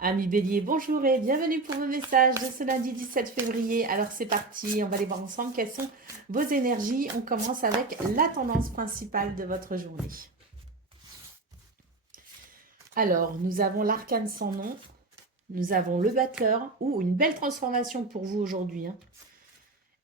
Amis Bélier, bonjour et bienvenue pour vos messages de ce lundi 17 février. Alors c'est parti, on va aller voir ensemble quelles sont vos énergies. On commence avec la tendance principale de votre journée. Alors, nous avons l'arcane sans nom, nous avons le battleur, ou une belle transformation pour vous aujourd'hui, hein.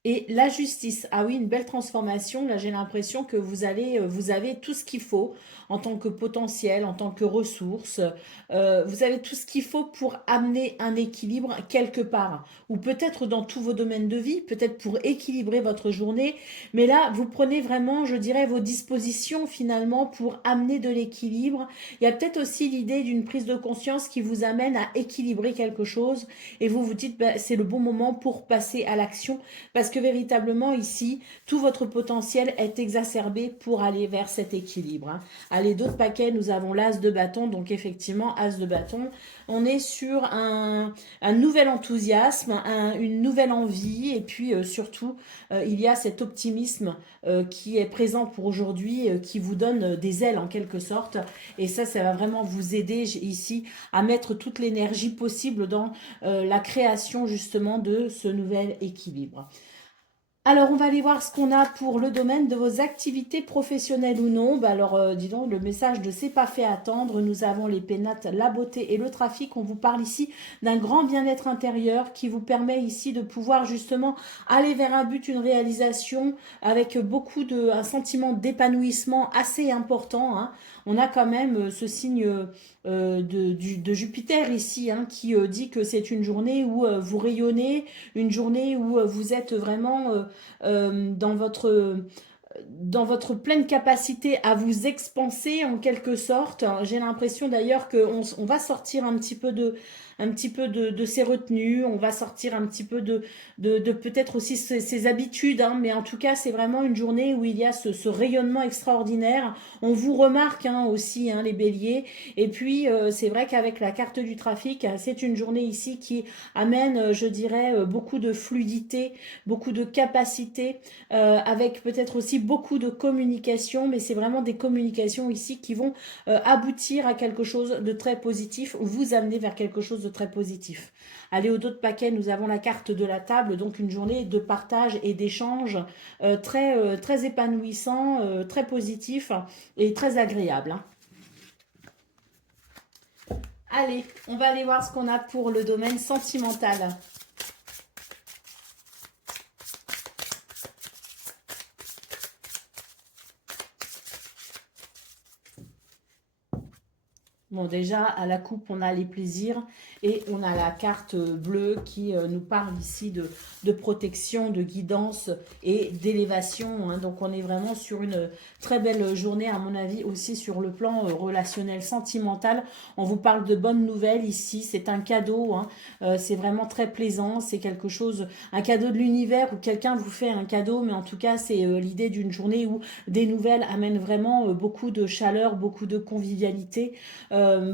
Et la justice, ah oui, une belle transformation. Là, j'ai l'impression que vous avez tout ce qu'il faut en tant que potentiel, en tant que ressource. Vous avez tout ce qu'il faut pour amener un équilibre quelque part. Ou peut-être dans tous vos domaines de vie, peut-être pour équilibrer votre journée. Mais là, vous prenez vraiment, je dirais, vos dispositions finalement pour amener de l'équilibre. Il y a peut-être aussi l'idée d'une prise de conscience qui vous amène à équilibrer quelque chose. Et vous vous dites, bah, c'est le bon moment pour passer à l'action parce que véritablement ici, tout votre potentiel est exacerbé pour aller vers cet équilibre, hein. Allez, d'autres paquets, nous avons l'as de bâton. Donc effectivement, as de bâton, on est sur un nouvel enthousiasme, une nouvelle envie. Et puis surtout, il y a cet optimisme qui est présent pour aujourd'hui, qui vous donne des ailes en quelque sorte. Et ça va vraiment vous aider ici à mettre toute l'énergie possible dans la création justement de ce nouvel équilibre. Alors, on va aller voir ce qu'on a pour le domaine de vos activités professionnelles ou non. Bah alors, dis donc, le message de c'est pas fait attendre. Nous avons les pénates, la beauté et le trafic. On vous parle ici d'un grand bien-être intérieur qui vous permet ici de pouvoir justement aller vers un but, une réalisation avec un sentiment d'épanouissement assez important, hein. On a quand même ce signe de Jupiter ici, hein, qui dit que c'est une journée où vous rayonnez, une journée où vous êtes vraiment dans votre pleine capacité à vous expanser en quelque sorte. J'ai l'impression d'ailleurs qu'on va sortir un petit peu de ses retenues, on va sortir un petit peu de peut-être aussi ses habitudes, hein, mais en tout cas c'est vraiment une journée où il y a ce rayonnement extraordinaire. On vous remarque, hein, aussi, hein, les béliers. Et puis c'est vrai qu'avec la carte du trafic, c'est une journée ici qui amène, je dirais, beaucoup de fluidité, beaucoup de capacité, avec peut-être aussi beaucoup de communication, mais c'est vraiment des communications ici qui vont aboutir à quelque chose de très positif, vous amener vers quelque chose de très positif. Allez, au dos de paquet, nous avons la carte de la table, donc une journée de partage et d'échange très épanouissant, très positif et très agréable, hein. Allez, on va aller voir ce qu'on a pour le domaine sentimental. Bon, déjà, à la coupe, on a les plaisirs et on a la carte bleue qui nous parle ici de protection, de guidance et d'élévation, hein. Donc, on est vraiment sur une très belle journée, à mon avis, aussi sur le plan relationnel, sentimental. On vous parle de bonnes nouvelles ici. C'est un cadeau, hein. C'est vraiment très plaisant. C'est quelque chose, un cadeau de l'univers où quelqu'un vous fait un cadeau, mais en tout cas, c'est l'idée d'une journée où des nouvelles amènent vraiment beaucoup de chaleur, beaucoup de convivialité,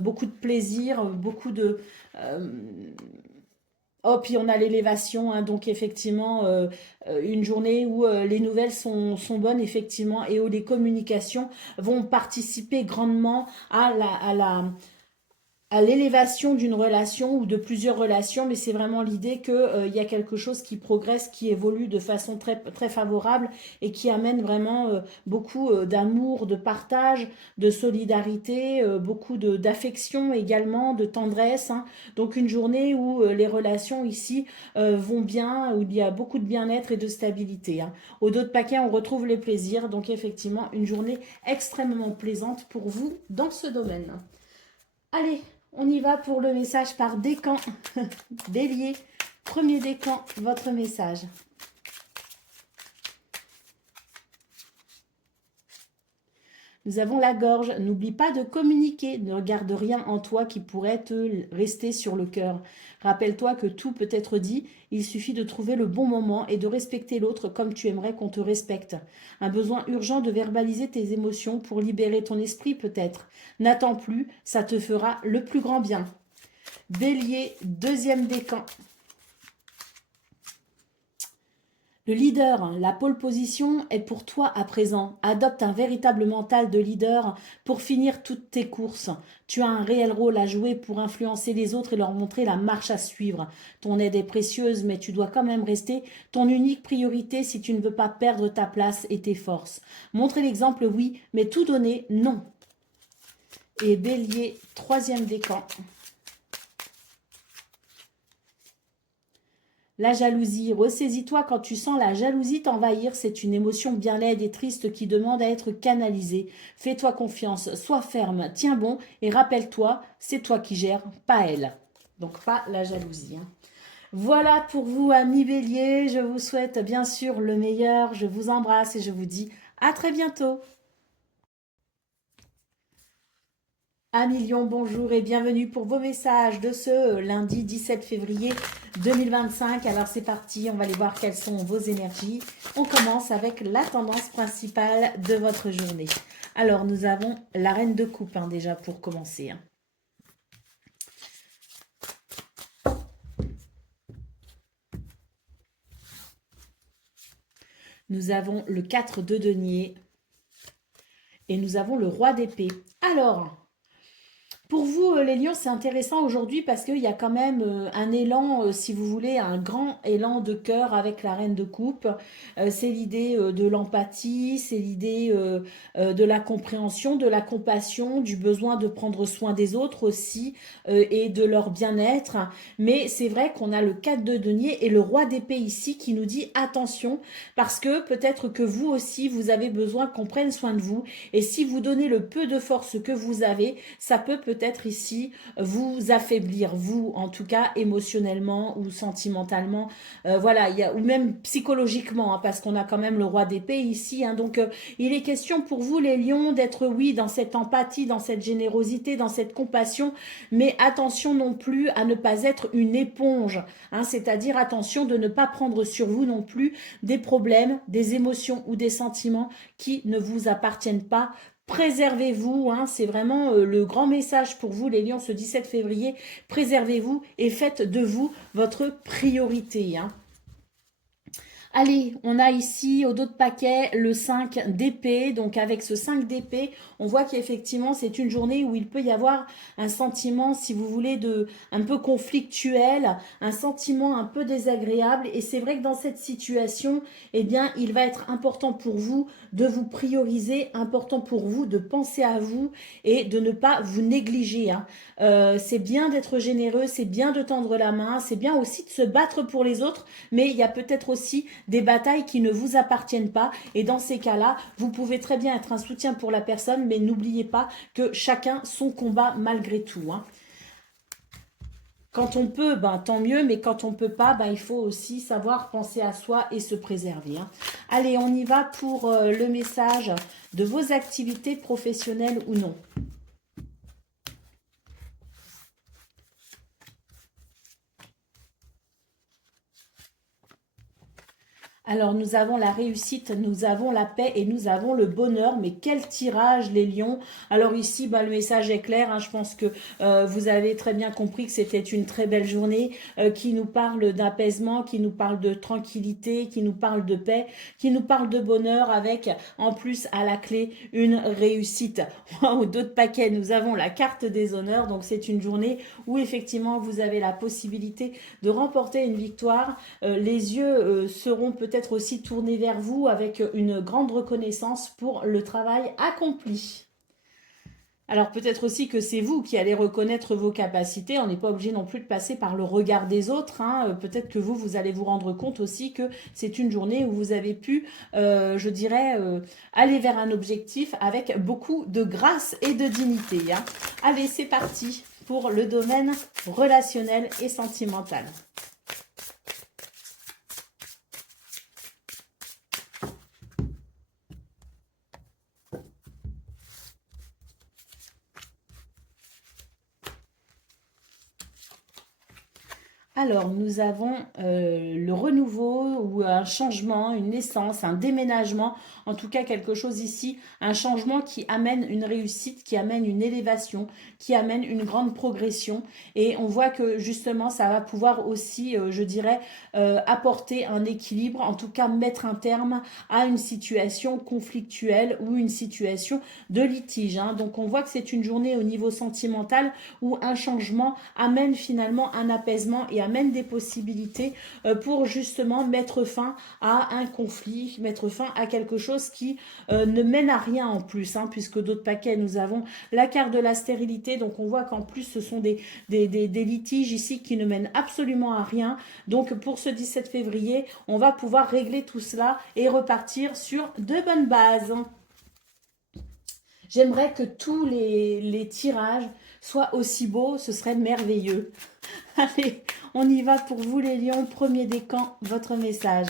beaucoup de plaisir, beaucoup de... Euh, Oh, puis on a l'élévation, hein, donc effectivement, une journée où les nouvelles sont bonnes, effectivement, et où les communications vont participer grandement à l'élévation d'une relation ou de plusieurs relations, mais c'est vraiment l'idée que il y a quelque chose qui progresse, qui évolue de façon très très favorable et qui amène vraiment beaucoup d'amour, de partage, de solidarité, beaucoup de d'affection également, de tendresse, hein. Donc une journée où les relations ici vont bien, où il y a beaucoup de bien-être et de stabilité, hein. Au dos de paquet, on retrouve les plaisirs, donc effectivement une journée extrêmement plaisante pour vous dans ce domaine. Allez, on y va pour le message par décan. Bélier, premier décan, votre message. Nous avons la gorge. N'oublie pas de communiquer. Ne regarde rien en toi qui pourrait te rester sur le cœur. Rappelle-toi que tout peut être dit. Il suffit de trouver le bon moment et de respecter l'autre comme tu aimerais qu'on te respecte. Un besoin urgent de verbaliser tes émotions pour libérer ton esprit peut-être. N'attends plus, ça te fera le plus grand bien. Bélier, deuxième décan. Le leader, la pole position est pour toi à présent. Adopte un véritable mental de leader pour finir toutes tes courses. Tu as un réel rôle à jouer pour influencer les autres et leur montrer la marche à suivre. Ton aide est précieuse, mais tu dois quand même rester ton unique priorité si tu ne veux pas perdre ta place et tes forces. Montrer l'exemple, oui, mais tout donner, non. Et Bélier, troisième décan. La jalousie, ressaisis-toi quand tu sens la jalousie t'envahir, c'est une émotion bien laide et triste qui demande à être canalisée. Fais-toi confiance, sois ferme, tiens bon et rappelle-toi, c'est toi qui gères, pas elle. Donc pas la jalousie. Hein. Voilà pour vous, amis Bélier, je vous souhaite bien sûr le meilleur, je vous embrasse et je vous dis à très bientôt. Amis Lion, bonjour et bienvenue pour vos messages de ce lundi 17 février 2025. Alors c'est parti, on va aller voir quelles sont vos énergies. On commence avec la tendance principale de votre journée. Alors nous avons la reine de coupe hein, déjà pour commencer. Hein. Nous avons le 4 de denier et nous avons le roi d'épée. Alors... Pour vous, les lions, c'est intéressant aujourd'hui parce qu'il y a quand même un élan, si vous voulez, un grand élan de cœur avec la reine de coupe. C'est l'idée de l'empathie, c'est l'idée de la compréhension, de la compassion, du besoin de prendre soin des autres aussi et de leur bien-être. Mais c'est vrai qu'on a le 4 de denier et le roi d'épée ici qui nous dit attention parce que peut-être que vous aussi, vous avez besoin qu'on prenne soin de vous. Et si vous donnez le peu de force que vous avez, ça peut-être ici vous affaiblir, vous en tout cas émotionnellement ou sentimentalement, voilà, ou même psychologiquement, hein, parce qu'on a quand même le roi d'épée ici, hein, donc il est question pour vous les lions d'être oui dans cette empathie, dans cette générosité, dans cette compassion, mais attention non plus à ne pas être une éponge, hein, c'est-à-dire attention de ne pas prendre sur vous non plus des problèmes, des émotions ou des sentiments qui ne vous appartiennent pas. Préservez-vous, hein, c'est vraiment le grand message pour vous les lions ce 17 février. Préservez-vous et faites de vous votre priorité. Hein. Allez, on a ici au dos de paquet le 5 d'épée. Donc avec ce 5 d'épée, on voit qu'effectivement c'est une journée où il peut y avoir un sentiment, si vous voulez, de un peu conflictuel, un sentiment un peu désagréable. Et c'est vrai que dans cette situation, eh bien, il va être important pour vous de vous prioriser, important pour vous de penser à vous et de ne pas vous négliger. Hein. C'est bien d'être généreux, c'est bien de tendre la main, c'est bien aussi de se battre pour les autres, mais il y a peut-être aussi des batailles qui ne vous appartiennent pas. Et dans ces cas-là, vous pouvez très bien être un soutien pour la personne, mais n'oubliez pas que chacun son combat malgré tout. Hein. Quand on peut, ben, tant mieux, mais quand on ne peut pas, ben, il faut aussi savoir penser à soi et se préserver. Hein. Allez, on y va pour le message de vos activités professionnelles ou non. Alors, nous avons la réussite, nous avons la paix et nous avons le bonheur. Mais quel tirage, les lions! Alors ici, bah, le message est clair. Hein, je pense que vous avez très bien compris que c'était une très belle journée qui nous parle d'apaisement, qui nous parle de tranquillité, qui nous parle de paix, qui nous parle de bonheur avec, en plus, à la clé, une réussite. Au dos de paquet, nous avons la carte des honneurs. Donc, c'est une journée où, effectivement, vous avez la possibilité de remporter une victoire. Les yeux seront peut-être aussi tournés vers vous avec une grande reconnaissance pour le travail accompli. Alors peut-être aussi que c'est vous qui allez reconnaître vos capacités. On n'est pas obligé non plus de passer par le regard des autres. Hein. Peut-être que vous allez vous rendre compte aussi que c'est une journée où vous avez pu, je dirais, aller vers un objectif avec beaucoup de grâce et de dignité. Hein. Allez, c'est parti pour le domaine relationnel et sentimental. Alors, nous avons le renouveau ou un changement, une naissance, un déménagement, en tout cas quelque chose ici, un changement qui amène une réussite, qui amène une élévation, qui amène une grande progression. Et on voit que justement, ça va pouvoir aussi, je dirais, apporter un équilibre, en tout cas mettre un terme à une situation conflictuelle ou une situation de litige, hein. Donc, on voit que c'est une journée au niveau sentimental où un changement amène finalement un apaisement et amène des possibilités pour justement mettre fin à un conflit, mettre fin à quelque chose qui ne mène à rien en plus, hein, puisque d'autres paquets, nous avons la carte de la stérilité, donc on voit qu'en plus ce sont des litiges ici qui ne mènent absolument à rien. Donc pour ce 17 février, on va pouvoir régler tout cela et repartir sur de bonnes bases. J'aimerais que tous les tirages soient aussi beaux, ce serait merveilleux. Allez, on y va pour vous les lions. Premier décan, votre message.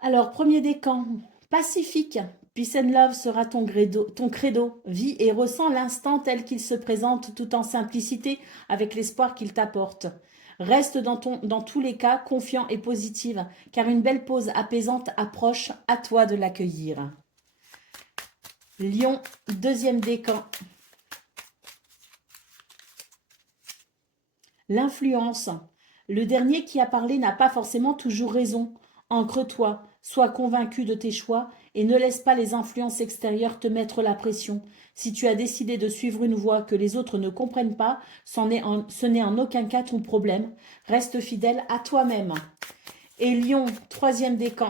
Alors, premier décan, pacifique. Peace and love sera ton credo. Vis et ressens l'instant tel qu'il se présente tout en simplicité avec l'espoir qu'il t'apporte. Reste dans tous les cas confiant et positive, car une belle pause apaisante approche, à toi de l'accueillir. Lion, deuxième décan. L'influence. Le dernier qui a parlé n'a pas forcément toujours raison. Ancre-toi, sois convaincu de tes choix et ne laisse pas les influences extérieures te mettre la pression. Si tu as décidé de suivre une voie que les autres ne comprennent pas, ce n'est en aucun cas ton problème. Reste fidèle à toi-même. Et Lion, troisième décan.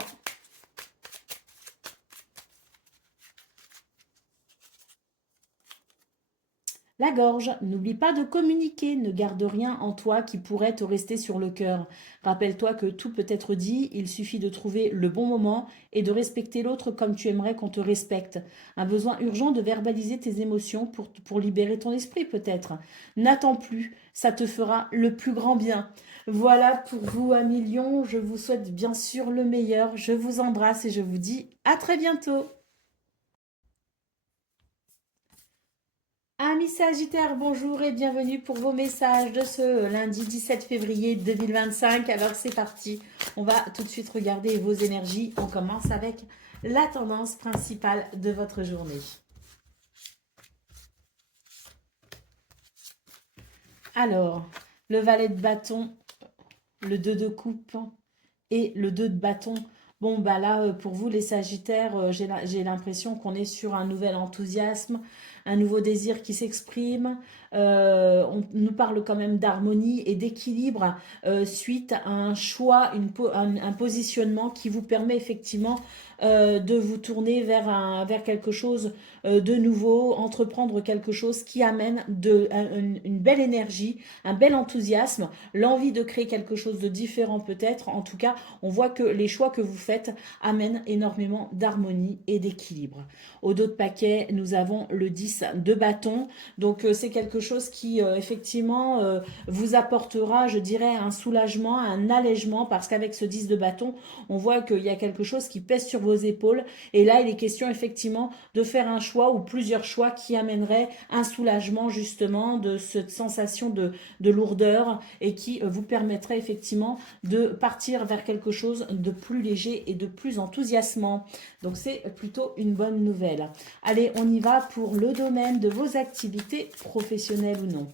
La gorge, n'oublie pas de communiquer, ne garde rien en toi qui pourrait te rester sur le cœur. Rappelle-toi que tout peut être dit, il suffit de trouver le bon moment et de respecter l'autre comme tu aimerais qu'on te respecte. Un besoin urgent de verbaliser tes émotions pour libérer ton esprit peut-être. N'attends plus, ça te fera le plus grand bien. Voilà pour vous, amis Lions, je vous souhaite bien sûr le meilleur, je vous embrasse et je vous dis à très bientôt. Amis Sagittaires, bonjour et bienvenue pour vos messages de ce lundi 17 février 2025. Alors c'est parti, on va tout de suite regarder vos énergies. On commence avec la tendance principale de votre journée. Alors, le valet de bâton, le 2 de coupe et le 2 de bâton. Bon, bah là, pour vous les Sagittaires, j'ai l'impression qu'on est sur un nouvel enthousiasme, un nouveau désir qui s'exprime. On nous parle quand même d'harmonie et d'équilibre suite à un choix, un positionnement qui vous permet effectivement de vous tourner vers quelque chose de nouveau, entreprendre quelque chose qui amène une belle énergie, un bel enthousiasme, l'envie de créer quelque chose de différent peut-être. En tout cas, on voit que les choix que vous faites amènent énormément d'harmonie et d'équilibre. Au dos de paquet, nous avons le 10 de bâton. Donc, c'est quelque chose qui, effectivement, vous apportera, je dirais, un soulagement, un allègement, parce qu'avec ce 10 de bâton, on voit qu'il y a quelque chose qui pèse sur vos épaules. Et là, il est question, effectivement, de faire un choix ou plusieurs choix qui amèneraient un soulagement, justement, de cette sensation de lourdeur et qui vous permettrait, effectivement, de partir vers quelque chose de plus léger et de plus enthousiasmant. Donc, c'est plutôt une bonne nouvelle. Allez, on y va pour le domaine de vos activités professionnelles ou non.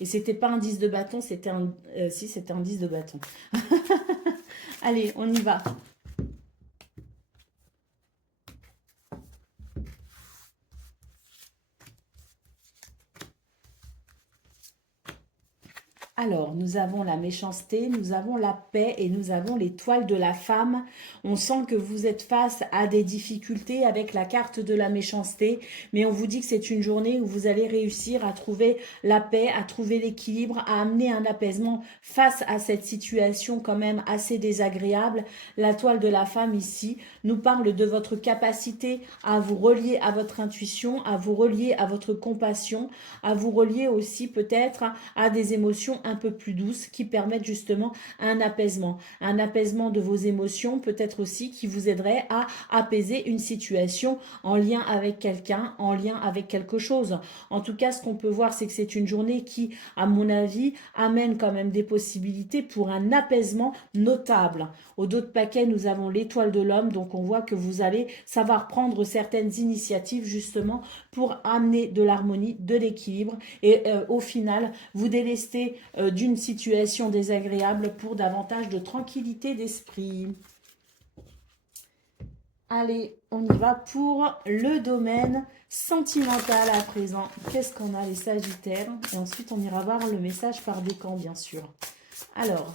Et c'était pas un 10 de bâton, c'était un... si, c'était un 10 de bâton. Allez, on y va. Alors, nous avons la méchanceté, nous avons la paix et nous avons l'étoile de la femme. On sent que vous êtes face à des difficultés avec la carte de la méchanceté, mais on vous dit que c'est une journée où vous allez réussir à trouver la paix, à trouver l'équilibre, à amener un apaisement face à cette situation quand même assez désagréable. La toile de la femme ici nous parle de votre capacité à vous relier à votre intuition, à vous relier à votre compassion, à vous relier aussi peut-être à des émotions peu plus douces qui permettent justement un apaisement de vos émotions, peut-être aussi qui vous aiderait à apaiser une situation en lien avec quelqu'un, en lien avec quelque chose. En tout cas, ce qu'on peut voir, c'est que c'est une journée qui, à mon avis, amène quand même des possibilités pour un apaisement notable. Au dos de paquet, nous avons l'étoile de l'homme, donc on voit que vous allez savoir prendre certaines initiatives justement pour amener de l'harmonie, de l'équilibre et au final, vous délester d'une situation désagréable pour davantage de tranquillité d'esprit. Allez, on y va pour le domaine sentimental à présent. Qu'est-ce qu'on a les Sagittaires? Et ensuite, on ira voir le message par décan, bien sûr. Alors,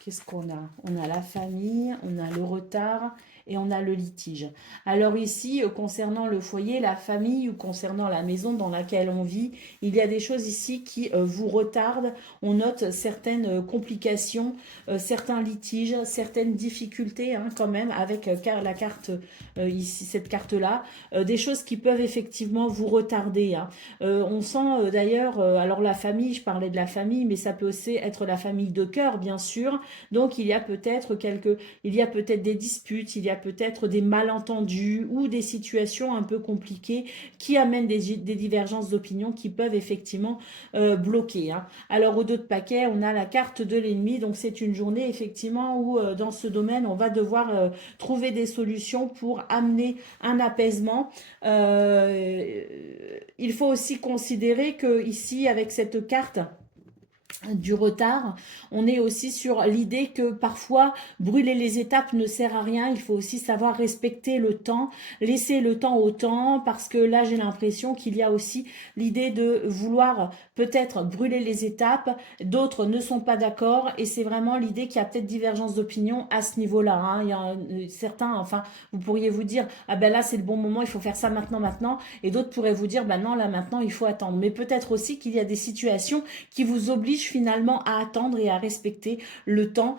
qu'est-ce qu'on a? On a la famille, on a le retard et on a le litige. Alors ici, concernant le foyer, la famille ou concernant la maison dans laquelle on vit, il y a des choses ici qui vous retardent. On note certaines complications, certains litiges, certaines difficultés hein, quand même avec la carte ici, cette carte-là. Des choses qui peuvent effectivement vous retarder. Hein. On sent d'ailleurs, alors la famille, je parlais de la famille, mais ça peut aussi être la famille de cœur, bien sûr. Donc il y a peut-être des disputes, il y a peut-être des malentendus ou des situations un peu compliquées qui amènent des divergences d'opinion qui peuvent effectivement bloquer. Hein. Alors au dos de paquet, on a la carte de l'ennemi, donc c'est une journée effectivement où dans ce domaine, on va devoir trouver des solutions pour amener un apaisement. Il faut aussi considérer que ici, avec cette carte du retard, on est aussi sur l'idée que parfois brûler les étapes ne sert à rien, il faut aussi savoir respecter le temps, laisser le temps au temps, parce que là j'ai l'impression qu'il y a aussi l'idée de vouloir peut-être brûler les étapes, d'autres ne sont pas d'accord et c'est vraiment l'idée qu'il y a peut-être divergence d'opinion à ce niveau-là. Hein. Il y a certains, enfin vous pourriez vous dire ah ben là c'est le bon moment, il faut faire ça maintenant et d'autres pourraient vous dire ben non là maintenant il faut attendre. Mais peut-être aussi qu'il y a des situations qui vous obligent finalement à attendre et à respecter le temps.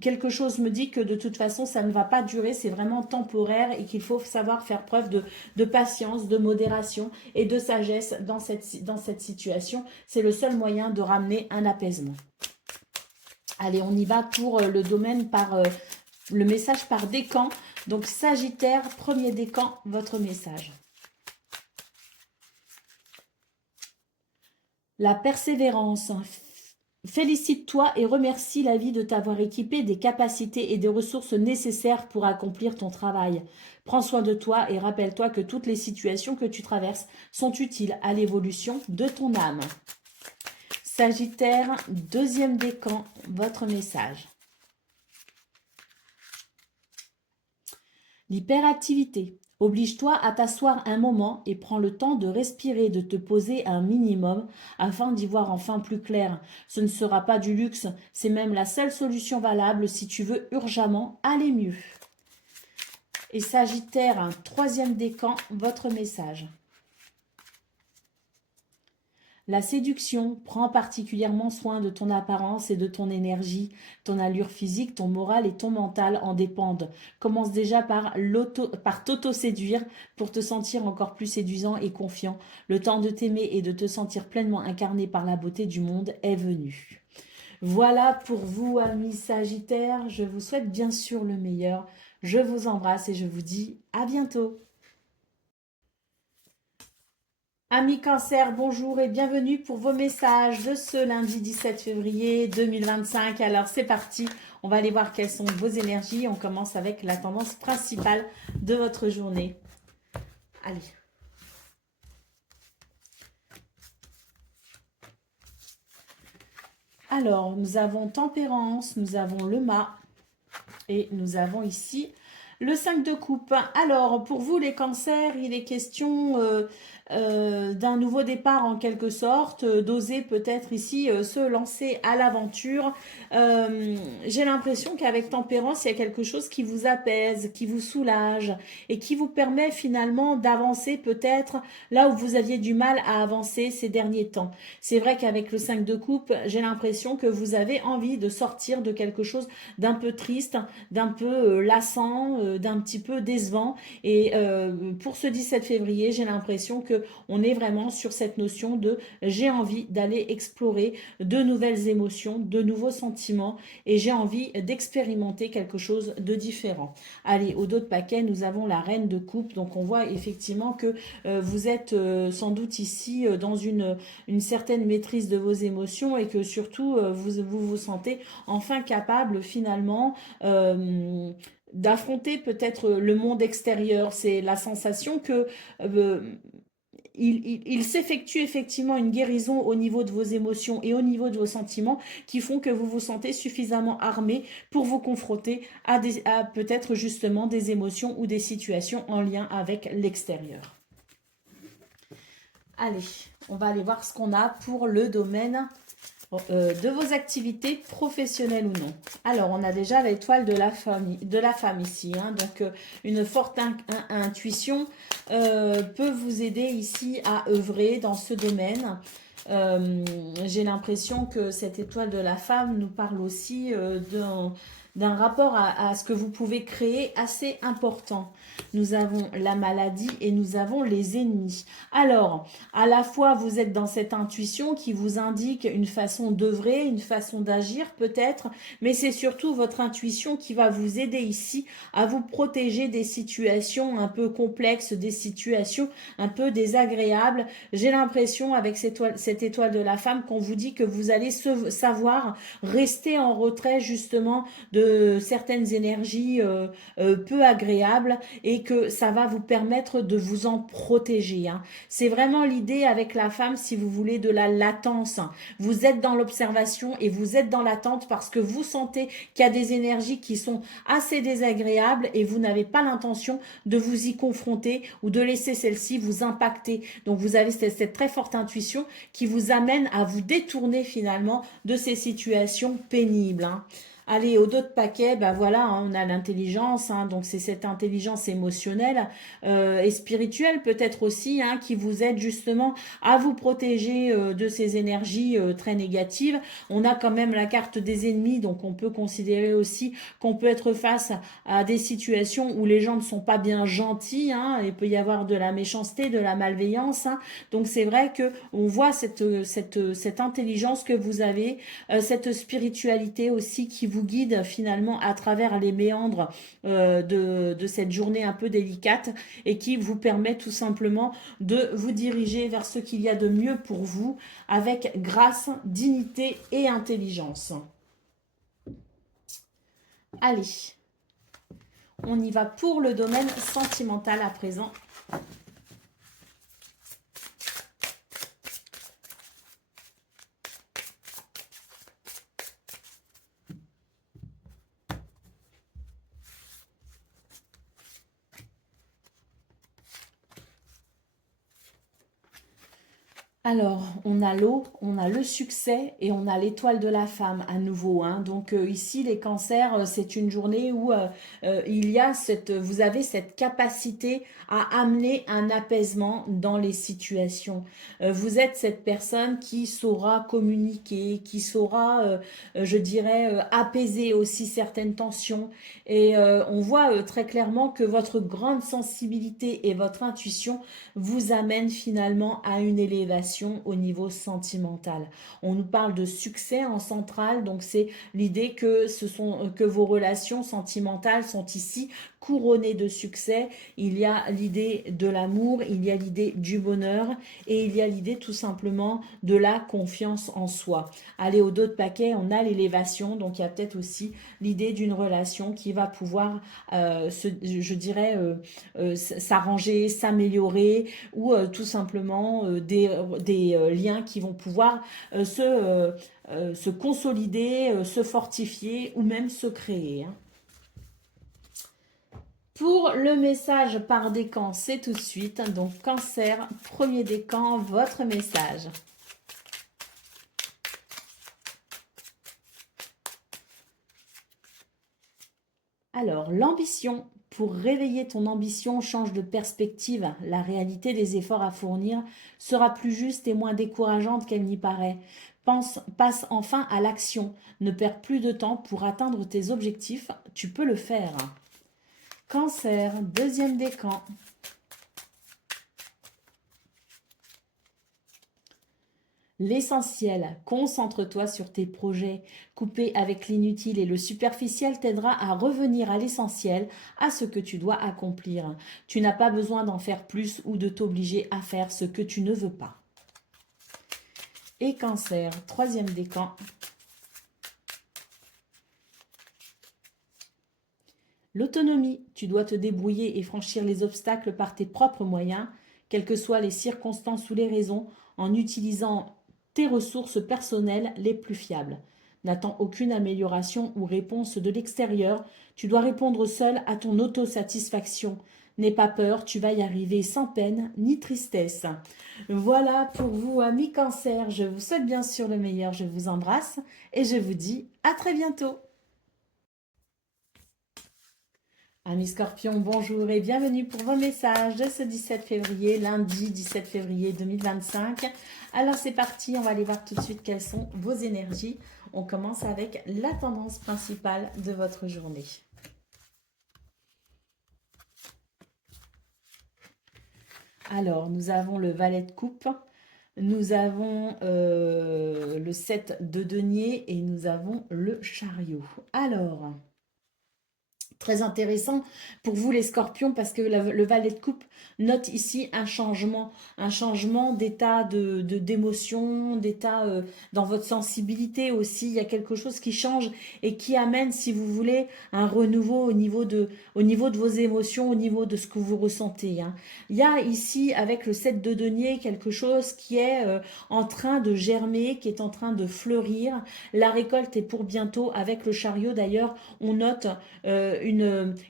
Quelque chose me dit que de toute façon, ça ne va pas durer, c'est vraiment temporaire et qu'il faut savoir faire preuve de patience, de modération et de sagesse dans cette situation. C'est le seul moyen de ramener un apaisement. Allez, on y va pour le domaine par le message par décan. Donc Sagittaire, premier décan, votre message. La persévérance. Félicite-toi et remercie la vie de t'avoir équipé des capacités et des ressources nécessaires pour accomplir ton travail. Prends soin de toi et rappelle-toi que toutes les situations que tu traverses sont utiles à l'évolution de ton âme. Sagittaire, deuxième décan, votre message. L'hyperactivité. Oblige-toi à t'asseoir un moment et prends le temps de respirer, de te poser un minimum afin d'y voir enfin plus clair. Ce ne sera pas du luxe, c'est même la seule solution valable si tu veux urgemment aller mieux. Et Sagittaire, un troisième décan, votre message. La séduction, prend particulièrement soin de ton apparence et de ton énergie. Ton allure physique, ton moral et ton mental en dépendent. Commence déjà par t'auto-séduire pour te sentir encore plus séduisant et confiant. Le temps de t'aimer et de te sentir pleinement incarné par la beauté du monde est venu. Voilà pour vous, amis Sagittaires. Je vous souhaite bien sûr le meilleur. Je vous embrasse et je vous dis à bientôt. Amis Cancer, bonjour et bienvenue pour vos messages de ce lundi 17 février 2025. Alors c'est parti, on va aller voir quelles sont vos énergies. On commence avec la tendance principale de votre journée. Allez. Alors, nous avons Tempérance, nous avons le mât et nous avons ici le 5 de coupe. Alors, pour vous les cancers, il est question d'un nouveau départ en quelque sorte, d'oser peut-être ici se lancer à l'aventure. J'ai l'impression qu'avec Tempérance, il y a quelque chose qui vous apaise, qui vous soulage et qui vous permet finalement d'avancer peut-être là où vous aviez du mal à avancer ces derniers temps. C'est vrai qu'avec le 5 de coupe, j'ai l'impression que vous avez envie de sortir de quelque chose d'un peu triste, d'un peu lassant, d'un petit peu décevant. Et pour ce 17 février, j'ai l'impression que on est vraiment sur cette notion de j'ai envie d'aller explorer de nouvelles émotions, de nouveaux sentiments et j'ai envie d'expérimenter quelque chose de différent. Allez, au dos de paquet, nous avons la reine de coupe. Donc on voit effectivement que vous êtes sans doute ici dans une certaine maîtrise de vos émotions et que surtout vous sentez enfin capable finalement d'affronter peut-être le monde extérieur. C'est la sensation que euh, il s'effectue effectivement une guérison au niveau de vos émotions et au niveau de vos sentiments qui font que vous vous sentez suffisamment armé pour vous confronter à peut-être justement des émotions ou des situations en lien avec l'extérieur. Allez, on va aller voir ce qu'on a pour le domaine de vos activités professionnelles ou non. Alors, on a déjà l'étoile de la femme ici. Hein, donc, une forte intuition peut vous aider ici à œuvrer dans ce domaine. J'ai l'impression que cette étoile de la femme nous parle aussi d'un rapport à ce que vous pouvez créer assez important. Nous avons la maladie et nous avons les ennemis. Alors, à la fois, vous êtes dans cette intuition qui vous indique une façon d'œuvrer, une façon d'agir peut-être, mais c'est surtout votre intuition qui va vous aider ici à vous protéger des situations un peu complexes, des situations un peu désagréables. J'ai l'impression avec cette étoile de la femme qu'on vous dit que vous allez savoir rester en retrait justement de certaines énergies peu agréables et que ça va vous permettre de vous en protéger. Hein. C'est vraiment l'idée avec la femme, si vous voulez, de la latence. Vous êtes dans l'observation et vous êtes dans l'attente parce que vous sentez qu'il y a des énergies qui sont assez désagréables et vous n'avez pas l'intention de vous y confronter ou de laisser celle-ci vous impacter. Donc vous avez cette très forte intuition qui vous amène à vous détourner finalement de ces situations pénibles. Hein. Allez, au dos de paquet, ben voilà, hein, on a l'intelligence, hein, donc c'est cette intelligence émotionnelle et spirituelle peut-être aussi, hein, qui vous aide justement à vous protéger de ces énergies très négatives. On a quand même la carte des ennemis, donc on peut considérer aussi qu'on peut être face à des situations où les gens ne sont pas bien gentils, hein, il peut y avoir de la méchanceté, de la malveillance, hein, donc c'est vrai que on voit cette intelligence que vous avez, cette spiritualité aussi qui vous guide finalement à travers les méandres de cette journée un peu délicate et qui vous permet tout simplement de vous diriger vers ce qu'il y a de mieux pour vous avec grâce, dignité et intelligence. Allez, on y va pour le domaine sentimental à présent. Alors, on a l'eau, on a le succès et on a l'étoile de la femme à nouveau. Hein. Donc ici, les cancers, c'est une journée où il y a vous avez cette capacité à amener un apaisement dans les situations. Vous êtes cette personne qui saura communiquer, qui saura, je dirais, apaiser aussi certaines tensions. Et on voit très clairement que votre grande sensibilité et votre intuition vous amènent finalement à une élévation au niveau sentimental. On nous parle de succès en centrale, donc c'est l'idée que vos relations sentimentales sont ici couronnées de succès. Il y a l'idée de l'amour, il y a l'idée du bonheur et il y a l'idée tout simplement de la confiance en soi. Allez, au dos de paquet, on a l'élévation, donc il y a peut-être aussi l'idée d'une relation qui va pouvoir, je dirais, s'arranger, s'améliorer ou tout simplement des liens qui vont pouvoir se consolider, se fortifier ou même se créer. Hein. Pour le message par décan, c'est tout de suite. Donc, Cancer, premier décan, votre message. Alors, l'ambition. Pour réveiller ton ambition, change de perspective. La réalité des efforts à fournir sera plus juste et moins décourageante qu'elle n'y paraît. Passe enfin à l'action. Ne perds plus de temps pour atteindre tes objectifs. Tu peux le faire. Cancer, deuxième décan. L'essentiel, concentre-toi sur tes projets. Couper avec l'inutile et le superficiel t'aidera à revenir à l'essentiel, à ce que tu dois accomplir. Tu n'as pas besoin d'en faire plus ou de t'obliger à faire ce que tu ne veux pas. Et Cancer, troisième décan. L'autonomie, tu dois te débrouiller et franchir les obstacles par tes propres moyens, quelles que soient les circonstances ou les raisons, en utilisant tes ressources personnelles les plus fiables. N'attends aucune amélioration ou réponse de l'extérieur, tu dois répondre seul à ton autosatisfaction. N'aie pas peur, tu vas y arriver sans peine ni tristesse. Voilà pour vous, amis Cancer. Je vous souhaite bien sûr le meilleur, je vous embrasse et je vous dis à très bientôt. Amis Scorpions, bonjour et bienvenue pour vos messages de ce 17 février, lundi 17 février 2025. Alors c'est parti, on va aller voir tout de suite quelles sont vos énergies. On commence avec la tendance principale de votre journée. Alors, nous avons le valet de coupe, nous avons le 7 de denier et nous avons le chariot. Alors... Très intéressant pour vous les scorpions parce que le valet de coupe note ici un changement d'état d'émotion, d'état dans votre sensibilité aussi. Il y a quelque chose qui change et qui amène, si vous voulez, un renouveau au niveau de vos émotions, au niveau de ce que vous ressentez. Hein. Il y a ici, avec le 7 de denier, quelque chose qui est en train de germer, qui est en train de fleurir. La récolte est pour bientôt. Avec le chariot, d'ailleurs, on note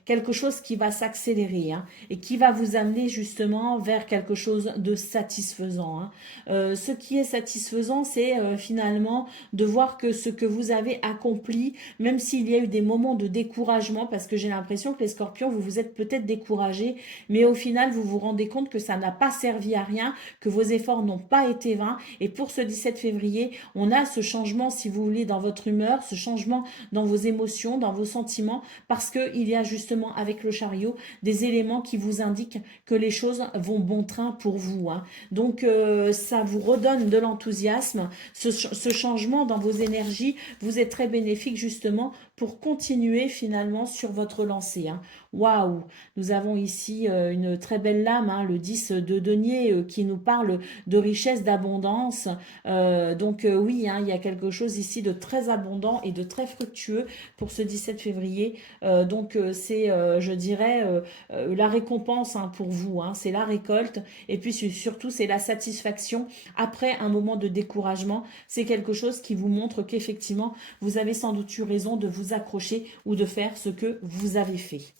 quelque chose qui va s'accélérer hein, et qui va vous amener justement vers quelque chose de satisfaisant. Hein. Ce qui est satisfaisant, c'est finalement de voir que ce que vous avez accompli, même s'il y a eu des moments de découragement, parce que j'ai l'impression que les scorpions, vous vous êtes peut-être découragés, mais au final, vous vous rendez compte que ça n'a pas servi à rien, que vos efforts n'ont pas été vains. Et pour ce 17 février, on a ce changement, si vous voulez, dans votre humeur, ce changement dans vos émotions, dans vos sentiments, parce qu'il y a justement avec le chariot des éléments qui vous indiquent que les choses vont bon train pour vous. Hein. Donc ça vous redonne de l'enthousiasme. Ce changement dans vos énergies vous est très bénéfique justement pour continuer finalement sur votre lancée. Hein. Waouh! Nous avons ici une très belle lame, hein, le 10 de denier qui nous parle de richesse, d'abondance. Oui, hein, il y a quelque chose ici de très abondant et de très fructueux pour ce 17 février. C'est, je dirais, la récompense hein, pour vous. Hein, c'est la récolte et puis surtout c'est la satisfaction après un moment de découragement. C'est quelque chose qui vous montre qu'effectivement vous avez sans doute eu raison de vous accrocher ou de faire ce que vous avez fait.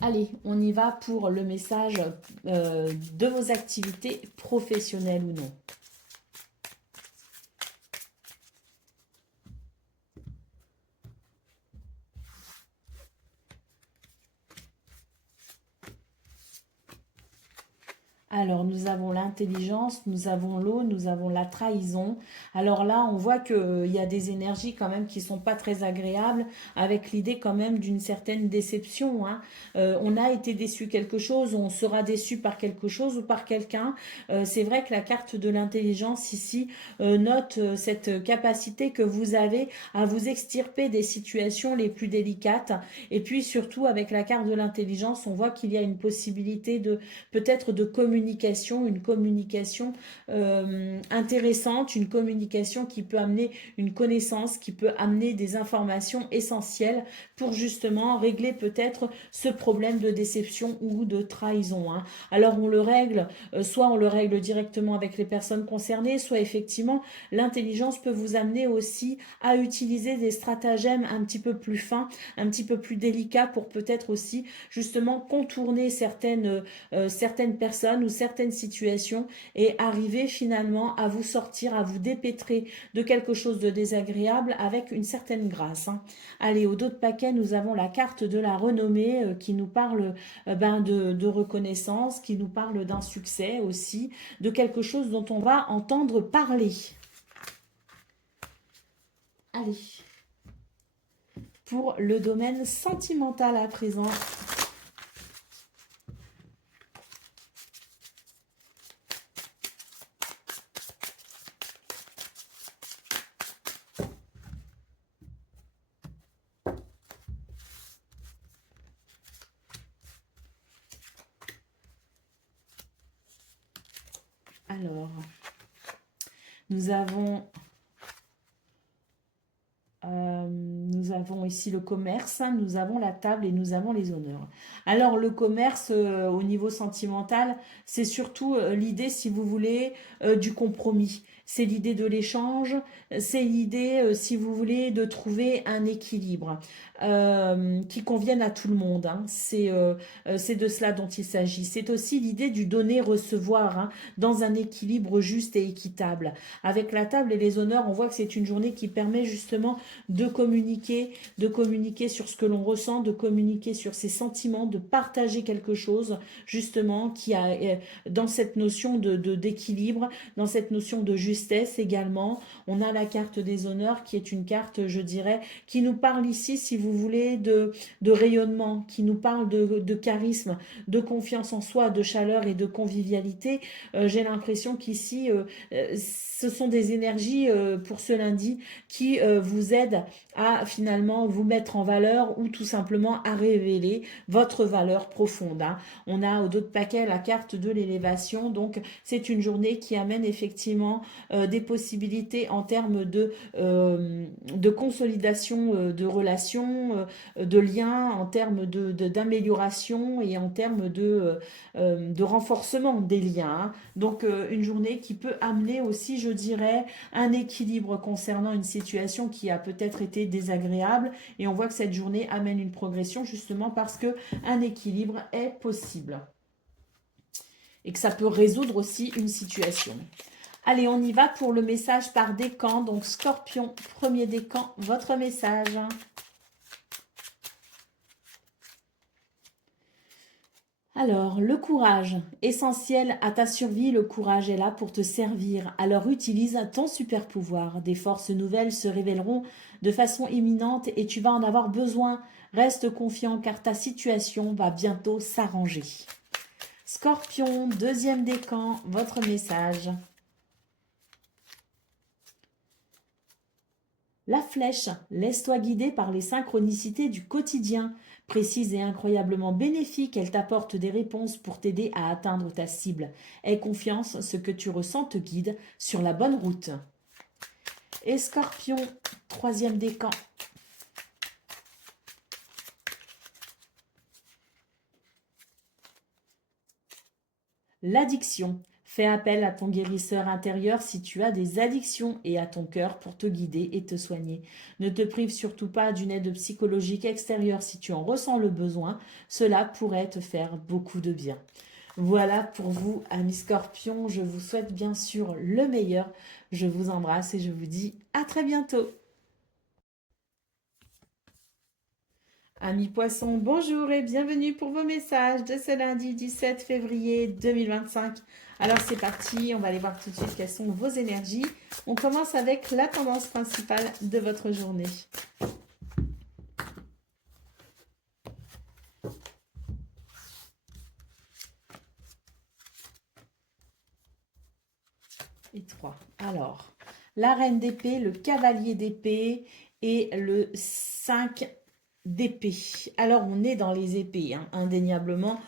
Allez, on y va pour le message de vos activités professionnelles ou non. Alors, nous avons l'intelligence, nous avons l'eau, nous avons la trahison. Alors là, on voit qu'il y a des énergies quand même qui sont pas très agréables, avec l'idée quand même d'une certaine déception. Hein. On a été déçu quelque chose, on sera déçu par quelque chose ou par quelqu'un. C'est vrai que la carte de l'intelligence ici note cette capacité que vous avez à vous extirper des situations les plus délicates. Et puis surtout, avec la carte de l'intelligence, on voit qu'il y a une possibilité de peut-être de communiquer une communication intéressante, une communication qui peut amener une connaissance, qui peut amener des informations essentielles pour justement régler peut-être ce problème de déception ou de trahison. Hein. Alors on le règle, soit on le règle directement avec les personnes concernées, soit effectivement l'intelligence peut vous amener aussi à utiliser des stratagèmes un petit peu plus fins, un petit peu plus délicats pour peut-être aussi justement contourner certaines personnes ou certaines situations et arriver finalement à vous sortir, à vous dépêtrer de quelque chose de désagréable avec une certaine grâce. Hein. Allez, au dos de paquet, nous avons la carte de la renommée qui nous parle de reconnaissance, qui nous parle d'un succès aussi, de quelque chose dont on va entendre parler. Allez, pour le domaine sentimental à présent. Alors, nous avons ici le commerce, nous avons la table et nous avons les honneurs. Alors le commerce au niveau sentimental, c'est surtout l'idée, si vous voulez, du compromis. C'est l'idée de l'échange, c'est l'idée, si vous voulez, de trouver un équilibre qui convienne à tout le monde. Hein. C'est de cela dont il s'agit. C'est aussi l'idée du donner-recevoir hein, dans un équilibre juste et équitable. Avec la table et les honneurs, on voit que c'est une journée qui permet justement de communiquer sur ce que l'on ressent, de communiquer sur ses sentiments, de partager quelque chose justement qui a dans cette notion d'équilibre, dans cette notion de justesse également. On a la carte des honneurs qui est une carte, je dirais, qui nous parle ici, si vous voulez, de rayonnement, qui nous parle de charisme, de confiance en soi, de chaleur et de convivialité. J'ai l'impression qu'ici, ce sont des énergies pour ce lundi qui vous aident à finalement vous mettre en valeur ou tout simplement à révéler votre valeur profonde. Hein. On a au dos de paquet la carte de l'élévation, donc c'est une journée qui amène effectivement des possibilités en termes de consolidation de relations, de liens, en termes d'amélioration et en termes de renforcement des liens. Hein. Donc une journée qui peut amener aussi, je dirais, un équilibre concernant une situation qui a peut-être été désagréable et on voit que cette journée amène une progression justement parce que un équilibre est possible et que ça peut résoudre aussi une situation. Allez, on y va pour le message par décan. Donc, Scorpion, premier décan, votre message. Alors, le courage, essentiel à ta survie, le courage est là pour te servir. Alors utilise ton super pouvoir. Des forces nouvelles se révéleront de façon imminente et tu vas en avoir besoin. Reste confiant car ta situation va bientôt s'arranger. Scorpion, deuxième décan, votre message. La flèche, laisse-toi guider par les synchronicités du quotidien. Précise et incroyablement bénéfique, elle t'apporte des réponses pour t'aider à atteindre ta cible. Aie confiance, ce que tu ressens te guide sur la bonne route. Et Scorpion, troisième décan. L'addiction. Fais appel à ton guérisseur intérieur si tu as des addictions et à ton cœur pour te guider et te soigner. Ne te prive surtout pas d'une aide psychologique extérieure si tu en ressens le besoin. Cela pourrait te faire beaucoup de bien. Voilà pour vous, amis Scorpions. Je vous souhaite bien sûr le meilleur. Je vous embrasse et je vous dis à très bientôt. Amis Poissons, bonjour et bienvenue pour vos messages de ce lundi 17 février 2025. Alors c'est parti, on va aller voir tout de suite quelles sont vos énergies. On commence avec la tendance principale de votre journée. Et 3. Alors, la reine d'épée, le cavalier d'épée et le 5 d'épée. Alors, on est dans les épées, hein, indéniablement,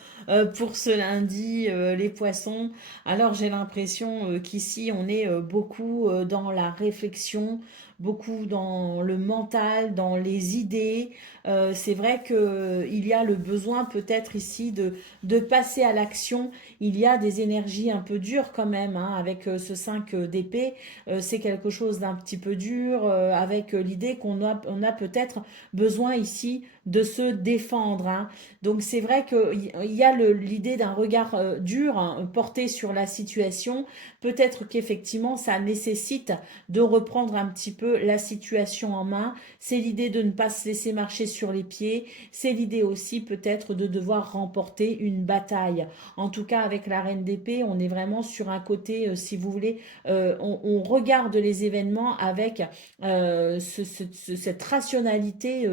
pour ce lundi, les poissons. Alors, j'ai l'impression qu'ici, on est beaucoup dans la réflexion, beaucoup dans le mental, dans les idées. C'est vrai que il y a le besoin peut-être ici de passer à l'action. Il y a des énergies un peu dures quand même, hein, avec ce 5 d'épée. C'est quelque chose d'un petit peu dur, avec l'idée on a peut-être besoin ici de se défendre, hein. Donc c'est vrai qu'il y a l'idée d'un regard dur, hein, porté sur la situation. Peut-être qu'effectivement ça nécessite de reprendre un petit peu la situation en main. C'est l'idée de ne pas se laisser marcher sur les pieds. C'est l'idée aussi peut-être de devoir remporter une bataille. En tout cas avec la reine d'épée, on est vraiment sur un côté, si vous voulez, on regarde les événements avec cette rationalité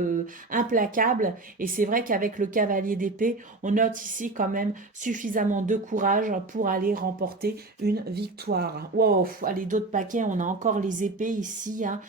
implacable. Et c'est vrai qu'avec le cavalier d'épée, on note ici quand même suffisamment de courage pour aller remporter une victoire. Wow, allez, d'autres paquets, on a encore les épées ici, hein.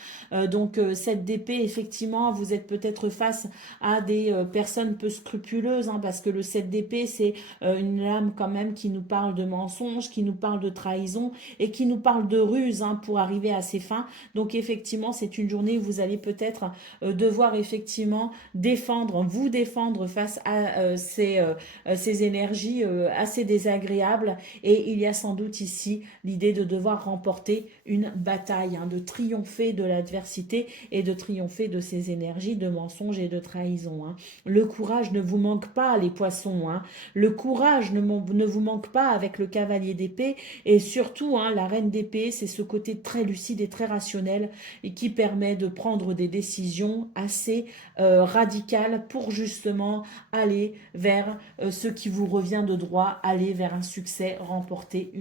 Donc cette d'épée, effectivement, vous êtes peut-être face à des personnes peu scrupuleuses, hein, parce que le 7 d'épée, c'est une lame quand même qui nous parle de mensonge, qui nous parle de trahison et qui nous parle de ruse, hein, pour arriver à ses fins. Donc effectivement, c'est une journée où vous allez peut-être devoir effectivement vous défendre face à ces énergies assez désagréables. Et il y a sans doute ici l'idée de devoir remporter une bataille, hein, de triompher de l'adversité et de triompher de ces énergies de mensonge et de trahison, hein. Le courage ne vous manque pas, les poissons, hein. Le courage ne vous manque pas avec le cavalier d'épée. Et surtout, hein, la reine d'épée, c'est ce côté très lucide et très rationnel et qui permet de prendre des décisions assez radicales pour justement aller vers ce qui vous revient de droit, aller vers un succès, remporter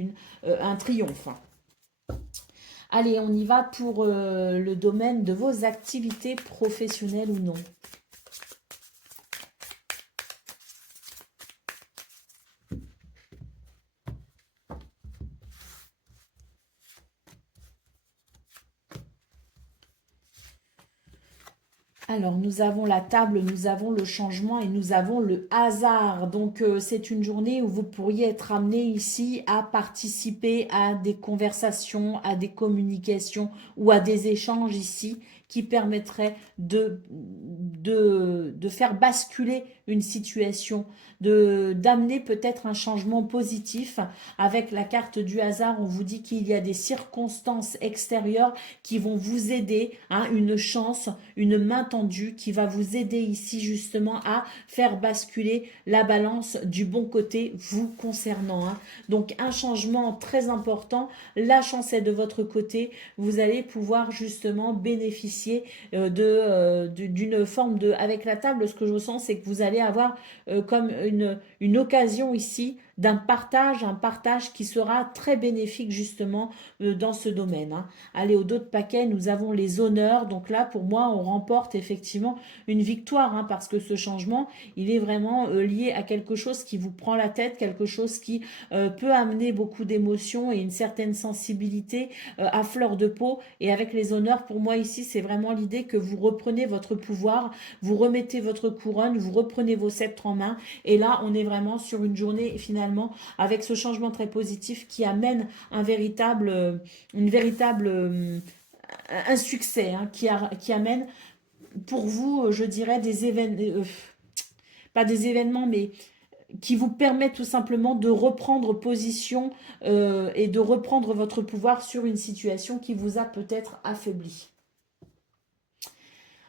un triomphe. Allez, on y va pour le domaine de vos activités professionnelles ou non. Alors, nous avons la table, nous avons le changement et nous avons le hasard. Donc, c'est une journée où vous pourriez être amené ici à participer à des conversations, à des communications ou à des échanges ici qui permettraient de faire basculer une situation, d'amener peut-être un changement positif. Avec la carte du hasard, on vous dit qu'il y a des circonstances extérieures qui vont vous aider, hein, une chance, une main tendue qui va vous aider ici justement à faire basculer la balance du bon côté vous concernant, hein. Donc un changement très important, la chance est de votre côté, vous allez pouvoir justement bénéficier d'une forme de... Avec la table, ce que je ressens, c'est que vous allez avoir comme une occasion ici d'un partage, un partage qui sera très bénéfique justement dans ce domaine, hein. Allez, au dos de paquet, nous avons les honneurs. Donc là, pour moi, on remporte effectivement une victoire, hein, parce que ce changement, il est vraiment lié à quelque chose qui vous prend la tête, quelque chose qui peut amener beaucoup d'émotions et une certaine sensibilité à fleur de peau. Et avec les honneurs, pour moi ici, c'est vraiment l'idée que vous reprenez votre pouvoir, vous remettez votre couronne, vous reprenez vos sceptres en main. Et là, on est vraiment sur une journée finalement avec ce changement très positif qui amène une véritable un succès, hein, qui amène pour vous, je dirais, des événements, pas des événements, mais qui vous permet tout simplement de reprendre position et de reprendre votre pouvoir sur une situation qui vous a peut-être affaibli.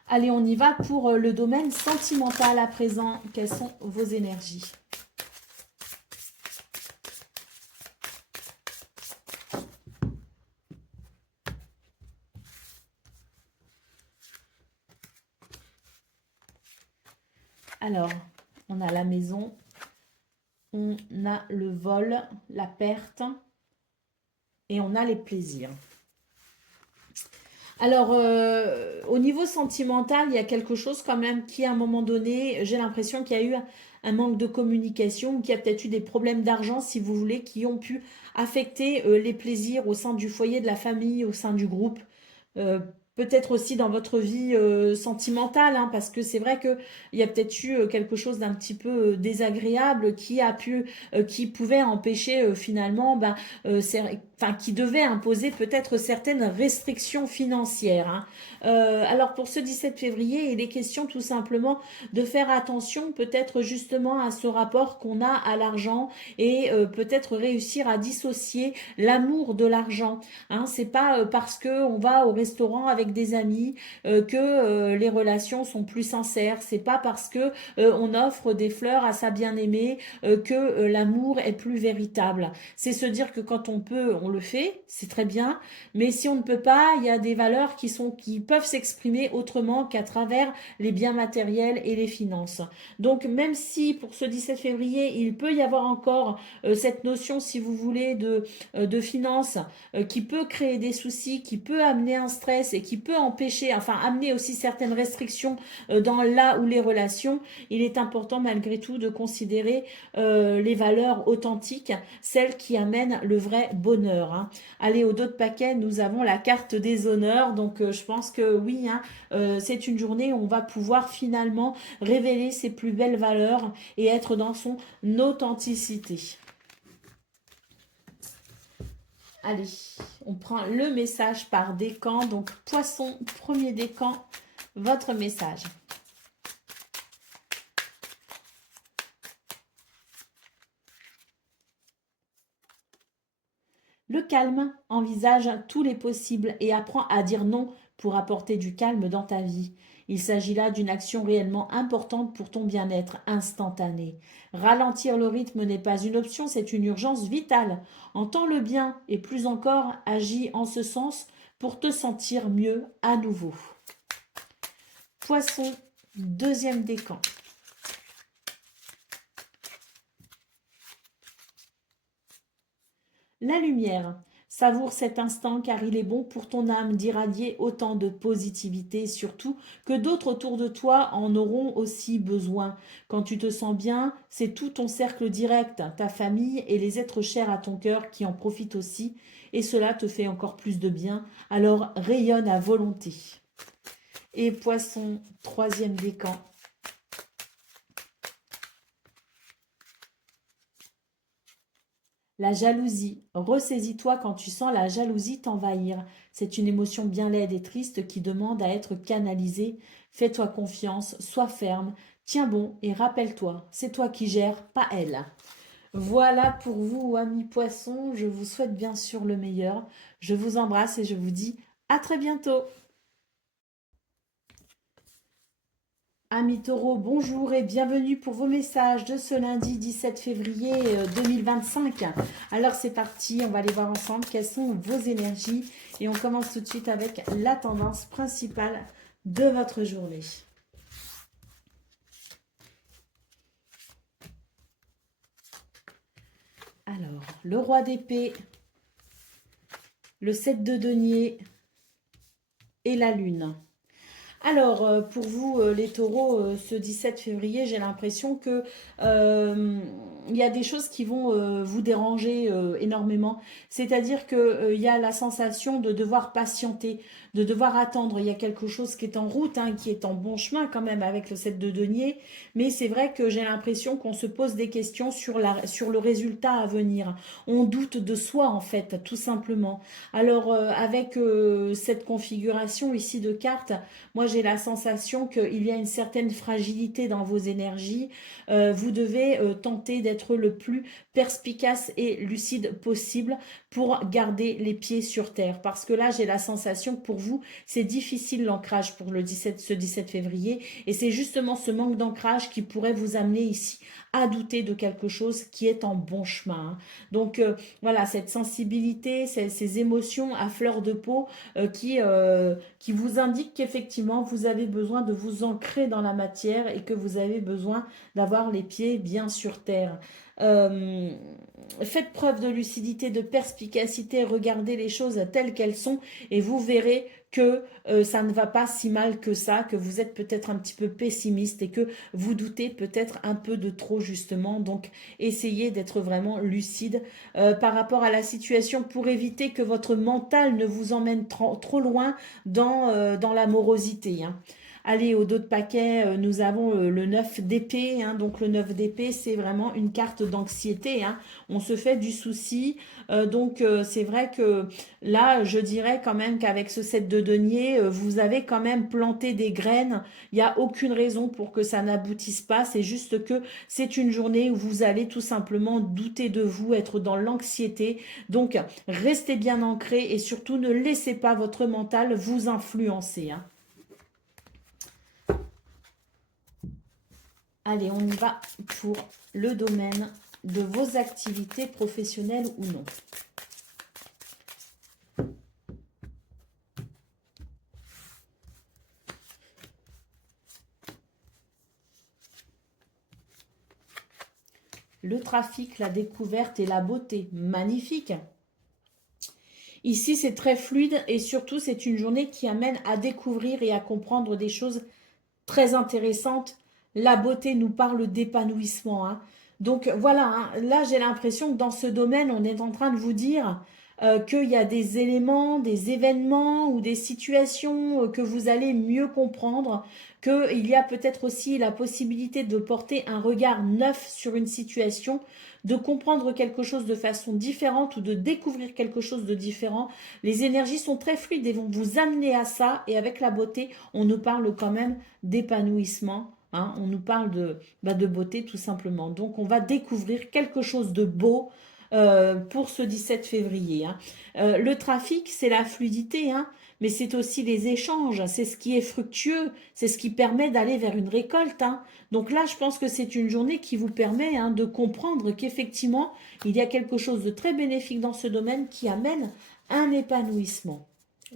Allez, on y va pour le domaine sentimental à présent. Quelles sont vos énergies ? Alors, on a la maison, on a le vol, la perte et on a les plaisirs. Alors, au niveau sentimental, il y a quelque chose quand même qui, à un moment donné, j'ai l'impression qu'il y a eu un manque de communication ou qu'il y a peut-être eu des problèmes d'argent, si vous voulez, qui ont pu affecter les plaisirs au sein du foyer, de la famille, au sein du groupe. peut-être aussi dans votre vie sentimentale, hein, parce que c'est vrai que il y a peut-être eu quelque chose d'un petit peu désagréable qui pouvait empêcher finalement, enfin, qui devait imposer peut-être certaines restrictions financières, hein. Alors pour ce 17 février, il est question tout simplement de faire attention peut-être justement à ce rapport qu'on a à l'argent et peut-être réussir à dissocier l'amour de l'argent. Hein, c'est pas parce que on va au restaurant avec des amis que les relations sont plus sincères. C'est pas parce que on offre des fleurs à sa bien-aimée que l'amour est plus véritable. C'est se dire que quand on peut, on le fait, c'est très bien. Mais si on ne peut pas, il y a des valeurs qui peuvent s'exprimer autrement qu'à travers les biens matériels et les finances. Donc même si pour ce 17 février, il peut y avoir encore cette notion, si vous voulez, de finances qui peut créer des soucis, qui peut amener un stress et qui peut empêcher, enfin amener aussi certaines restrictions dans là où les relations, il est important malgré tout de considérer les valeurs authentiques, celles qui amènent le vrai bonheur, hein. Allez, au dos de paquet, nous avons la carte des honneurs, donc je pense que oui, hein, c'est une journée où on va pouvoir finalement révéler ses plus belles valeurs et être dans son authenticité. Allez, on prend le message par décan. Donc, poisson, premier décan, votre message. Le calme, envisage tous les possibles et apprends à dire non pour apporter du calme dans ta vie. Il s'agit là d'une action réellement importante pour ton bien-être instantané. Ralentir le rythme n'est pas une option, c'est une urgence vitale. Entends le bien et plus encore, agis en ce sens pour te sentir mieux à nouveau. Poisson, deuxième décan. La lumière. Savoure cet instant car il est bon pour ton âme d'irradier autant de positivité, surtout que d'autres autour de toi en auront aussi besoin. Quand tu te sens bien, c'est tout ton cercle direct, ta famille et les êtres chers à ton cœur qui en profitent aussi, et cela te fait encore plus de bien, alors rayonne à volonté. Et poisson, troisième décan. La jalousie. Ressaisis-toi quand tu sens la jalousie t'envahir. C'est une émotion bien laide et triste qui demande à être canalisée. Fais-toi confiance, sois ferme, tiens bon et rappelle-toi, c'est toi qui gères, pas elle. Voilà pour vous, amis poissons. Je vous souhaite bien sûr le meilleur. Je vous embrasse et je vous dis à très bientôt. Amis taureaux, bonjour et bienvenue pour vos messages de ce lundi 17 février 2025. Alors c'est parti, on va aller voir ensemble quelles sont vos énergies et on commence tout de suite avec la tendance principale de votre journée. Alors, le roi d'épée, le 7 de denier et la lune. Alors, pour vous, les taureaux, ce 17 février, j'ai l'impression que il y a des choses qui vont vous déranger énormément. C'est-à-dire que il y a la sensation de devoir patienter, de devoir attendre. Il y a quelque chose qui est en route, hein, qui est en bon chemin quand même avec le 7 de denier. Mais c'est vrai que j'ai l'impression qu'on se pose des questions sur le résultat à venir. On doute de soi, en fait, tout simplement. Alors, avec cette configuration ici de cartes, moi, j'ai la sensation qu'il y a une certaine fragilité dans vos énergies. Vous devez tenter d'être le plus perspicace et lucide possible pour garder les pieds sur terre. Parce que là, j'ai la sensation que pour vous, c'est difficile l'ancrage pour ce 17 février. Et c'est justement ce manque d'ancrage qui pourrait vous amener ici à douter de quelque chose qui est en bon chemin, hein. Donc voilà, cette sensibilité, ces émotions à fleur de peau qui vous indiquent qu'effectivement vous avez besoin de vous ancrer dans la matière et que vous avez besoin d'avoir les pieds bien sur terre. Euh, faites preuve de lucidité, de perspicacité, regardez les choses telles qu'elles sont et vous verrez que ça ne va pas si mal que ça, que vous êtes peut-être un petit peu pessimiste et que vous doutez peut-être un peu de trop justement. Donc essayez d'être vraiment lucide par rapport à la situation pour éviter que votre mental ne vous emmène trop loin dans la morosité, hein. Allez, au dos de paquet, nous avons le 9 d'épée, hein. Donc le 9 d'épée, c'est vraiment une carte d'anxiété, hein. On se fait du souci. C'est vrai que là, je dirais quand même qu'avec ce 7 de denier, vous avez quand même planté des graines. Il n'y a aucune raison pour que ça n'aboutisse pas. C'est juste que c'est une journée où vous allez tout simplement douter de vous, être dans l'anxiété. Donc, restez bien ancré et surtout ne laissez pas votre mental vous influencer, hein. Allez, on y va pour le domaine de vos activités professionnelles ou non. Le trafic, la découverte et la beauté. Magnifique. Ici, c'est très fluide et surtout, c'est une journée qui amène à découvrir et à comprendre des choses très intéressantes. La beauté nous parle d'épanouissement, hein. Donc voilà, hein, là j'ai l'impression que dans ce domaine, on est en train de vous dire qu'il y a des éléments, des événements ou des situations que vous allez mieux comprendre, qu'il y a peut-être aussi la possibilité de porter un regard neuf sur une situation, de comprendre quelque chose de façon différente ou de découvrir quelque chose de différent. Les énergies sont très fluides et vont vous amener à ça. Et avec la beauté, on nous parle quand même d'épanouissement, hein. On nous parle de beauté tout simplement. Donc on va découvrir quelque chose de beau pour ce 17 février, hein. Le trafic, c'est la fluidité, hein, mais c'est aussi les échanges, c'est ce qui est fructueux, c'est ce qui permet d'aller vers une récolte, hein. Donc là, je pense que c'est une journée qui vous permet, hein, de comprendre qu'effectivement, il y a quelque chose de très bénéfique dans ce domaine qui amène un épanouissement.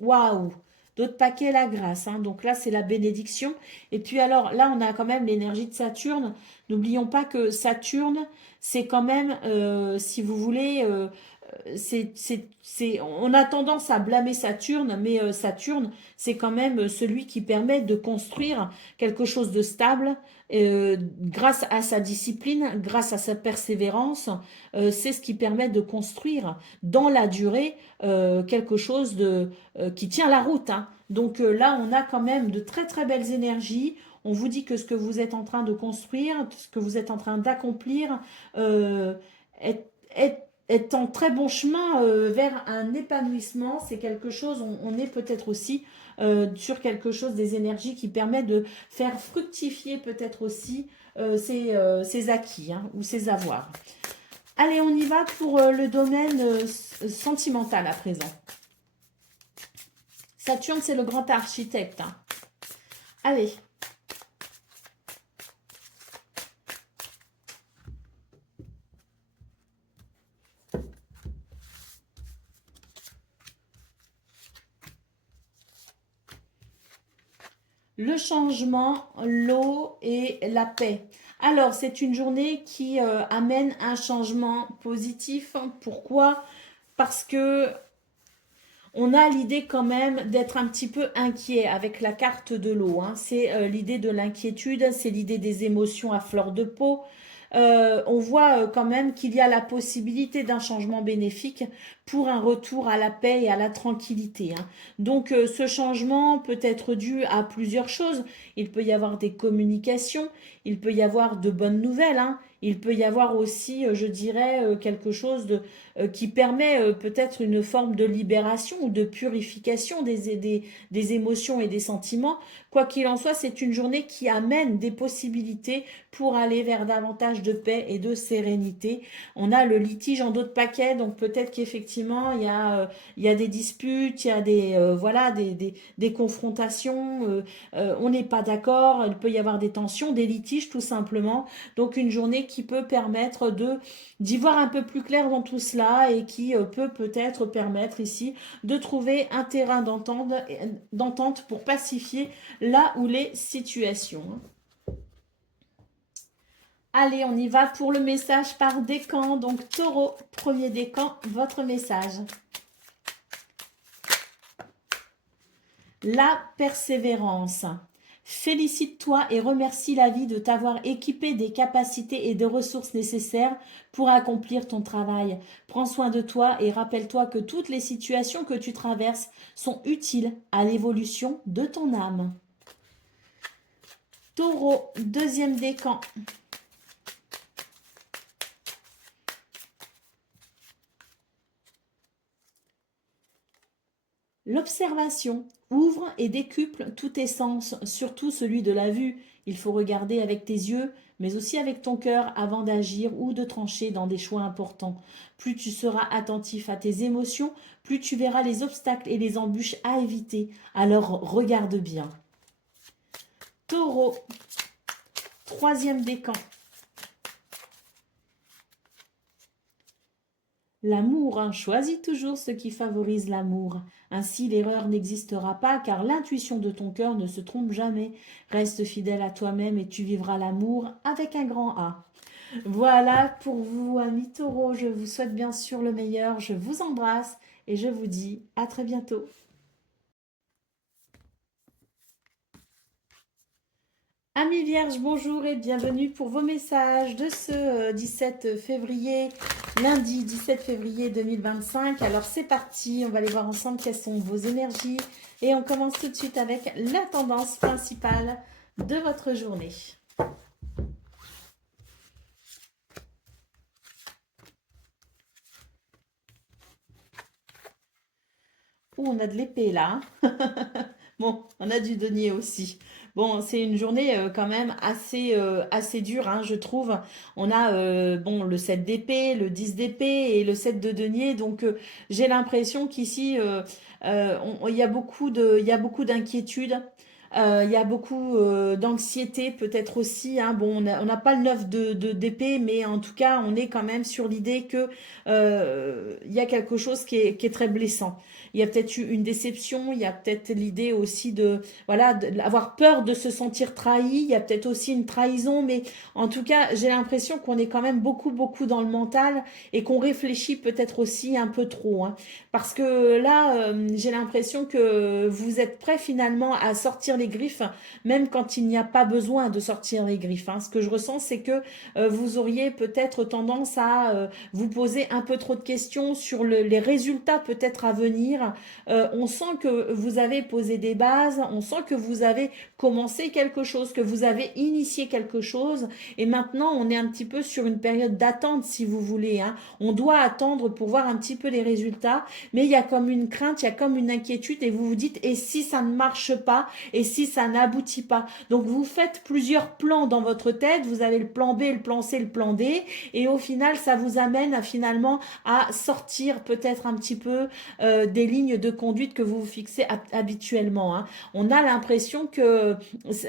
Waouh! D'autres paquets, la grâce, hein. Donc là, c'est la bénédiction. Et puis alors, là, on a quand même l'énergie de Saturne. N'oublions pas que Saturne, c'est quand même, si vous voulez, on a tendance à blâmer Saturne, mais Saturne, c'est quand même celui qui permet de construire quelque chose de stable grâce à sa discipline, grâce à sa persévérance. C'est ce qui permet de construire dans la durée quelque chose qui tient la route, hein. Donc là, on a quand même de très très belles énergies. On vous dit que ce que vous êtes en train de construire, ce que vous êtes en train d'accomplir, est, est est en très bon chemin vers un épanouissement. C'est quelque chose, on est peut-être aussi sur quelque chose, des énergies qui permet de faire fructifier peut-être aussi ses acquis, hein, ou ses avoirs. Allez, on y va pour le domaine sentimental à présent. Saturne, c'est le grand architecte, hein. Allez. Le changement, l'eau et la paix. Alors, c'est une journée qui amène un changement positif. Pourquoi? Parce que on a l'idée quand même d'être un petit peu inquiet avec la carte de l'eau, hein. C'est l'idée de l'inquiétude, c'est l'idée des émotions à fleur de peau. On voit quand même qu'il y a la possibilité d'un changement bénéfique pour un retour à la paix et à la tranquillité, hein. Donc ce changement peut être dû à plusieurs choses. Il peut y avoir des communications, il peut y avoir de bonnes nouvelles, hein. Il peut y avoir aussi, je dirais, quelque chose qui permet peut-être une forme de libération ou de purification des émotions et des sentiments. Quoi qu'il en soit, c'est une journée qui amène des possibilités pour aller vers davantage de paix et de sérénité. On a le litige en dos de paquet, donc peut-être qu'effectivement, il y a des disputes, il y a voilà, des confrontations, on n'est pas d'accord, il peut y avoir des tensions, des litiges tout simplement. Donc une journée qui peut permettre d'y voir un peu plus clair dans tout cela et qui peut peut-être permettre ici de trouver un terrain d'entente pour pacifier là où les situations. Allez, on y va pour le message par décan. Donc, taureau, premier décan, votre message. La persévérance. Félicite-toi et remercie la vie de t'avoir équipé des capacités et des ressources nécessaires pour accomplir ton travail. Prends soin de toi et rappelle-toi que toutes les situations que tu traverses sont utiles à l'évolution de ton âme. Taureau, deuxième décan. L'observation ouvre et décuple tous tes sens, surtout celui de la vue. Il faut regarder avec tes yeux, mais aussi avec ton cœur avant d'agir ou de trancher dans des choix importants. Plus tu seras attentif à tes émotions, plus tu verras les obstacles et les embûches à éviter. Alors regarde bien. Taureau, troisième décan. L'amour, choisis toujours ce qui favorise l'amour. Ainsi l'erreur n'existera pas car l'intuition de ton cœur ne se trompe jamais. Reste fidèle à toi-même et tu vivras l'amour avec un grand A. Voilà pour vous, amis taureaux. Je vous souhaite bien sûr le meilleur. Je vous embrasse et je vous dis à très bientôt. Amis Vierges, bonjour et bienvenue pour vos messages de ce 17 février, lundi 17 février 2025. Alors c'est parti, on va aller voir ensemble quelles sont vos énergies et on commence tout de suite avec la tendance principale de votre journée. On a de l'épée là. Bon, on a du denier aussi. Bon, c'est une journée quand même assez dure, hein, je trouve. On a bon, le 7 d'épée, le 10 d'épée et le 7 de denier. Donc, j'ai l'impression qu'ici, il y a beaucoup d'inquiétudes. Il y a beaucoup d'anxiété peut-être aussi, hein. Bon, on n'a pas le 9 d'épée, mais en tout cas, on est quand même sur l'idée que il y a quelque chose qui est très blessant. Il y a peut-être eu une déception, il y a peut-être l'idée aussi de, voilà, d'avoir peur de se sentir trahi, il y a peut-être aussi une trahison, mais en tout cas, j'ai l'impression qu'on est quand même beaucoup dans le mental et qu'on réfléchit peut-être aussi un peu trop, hein. Parce que là, j'ai l'impression que vous êtes prêt finalement à sortir les griffes, même quand il n'y a pas besoin de sortir les griffes, hein. Ce que je ressens, c'est que vous auriez peut-être tendance à vous poser un peu trop de questions sur les résultats peut-être à venir. On sent que vous avez posé des bases, on sent que vous avez commencé quelque chose, que vous avez initié quelque chose, et maintenant on est un petit peu sur une période d'attente si vous voulez, hein. On doit attendre pour voir un petit peu les résultats, mais il y a comme une crainte, il y a comme une inquiétude, et vous vous dites, et si ça ne marche pas, et si ça n'aboutit pas? Donc vous faites plusieurs plans dans votre tête, vous avez le plan B, le plan C, le plan D, et au final ça vous amène finalement à sortir peut-être un petit peu des lignes de conduite que vous vous fixez habituellement, hein. On a l'impression que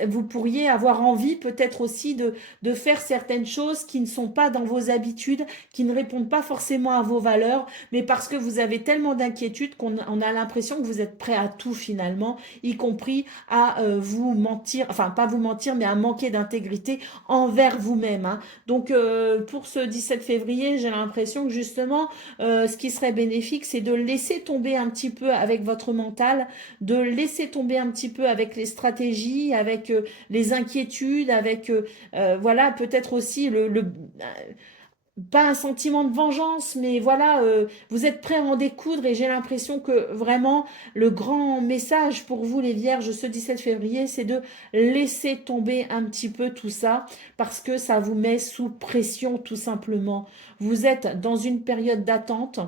vous pourriez avoir envie peut-être aussi de faire certaines choses qui ne sont pas dans vos habitudes, qui ne répondent pas forcément à vos valeurs, mais parce que vous avez tellement d'inquiétude qu'on a l'impression que vous êtes prêt à tout finalement, y compris à vous mentir, enfin pas vous mentir, mais à manquer d'intégrité envers vous-même, hein. Donc pour ce 17 février, j'ai l'impression que justement, ce qui serait bénéfique, c'est de laisser tomber un petit peu avec votre mental, de laisser tomber un petit peu avec les stratégies, avec les inquiétudes, avec voilà, peut-être aussi pas un sentiment de vengeance, mais voilà, vous êtes prêts à en découdre et j'ai l'impression que vraiment le grand message pour vous les Vierges ce 17 février, c'est de laisser tomber un petit peu tout ça parce que ça vous met sous pression tout simplement. Vous êtes dans une période d'attente.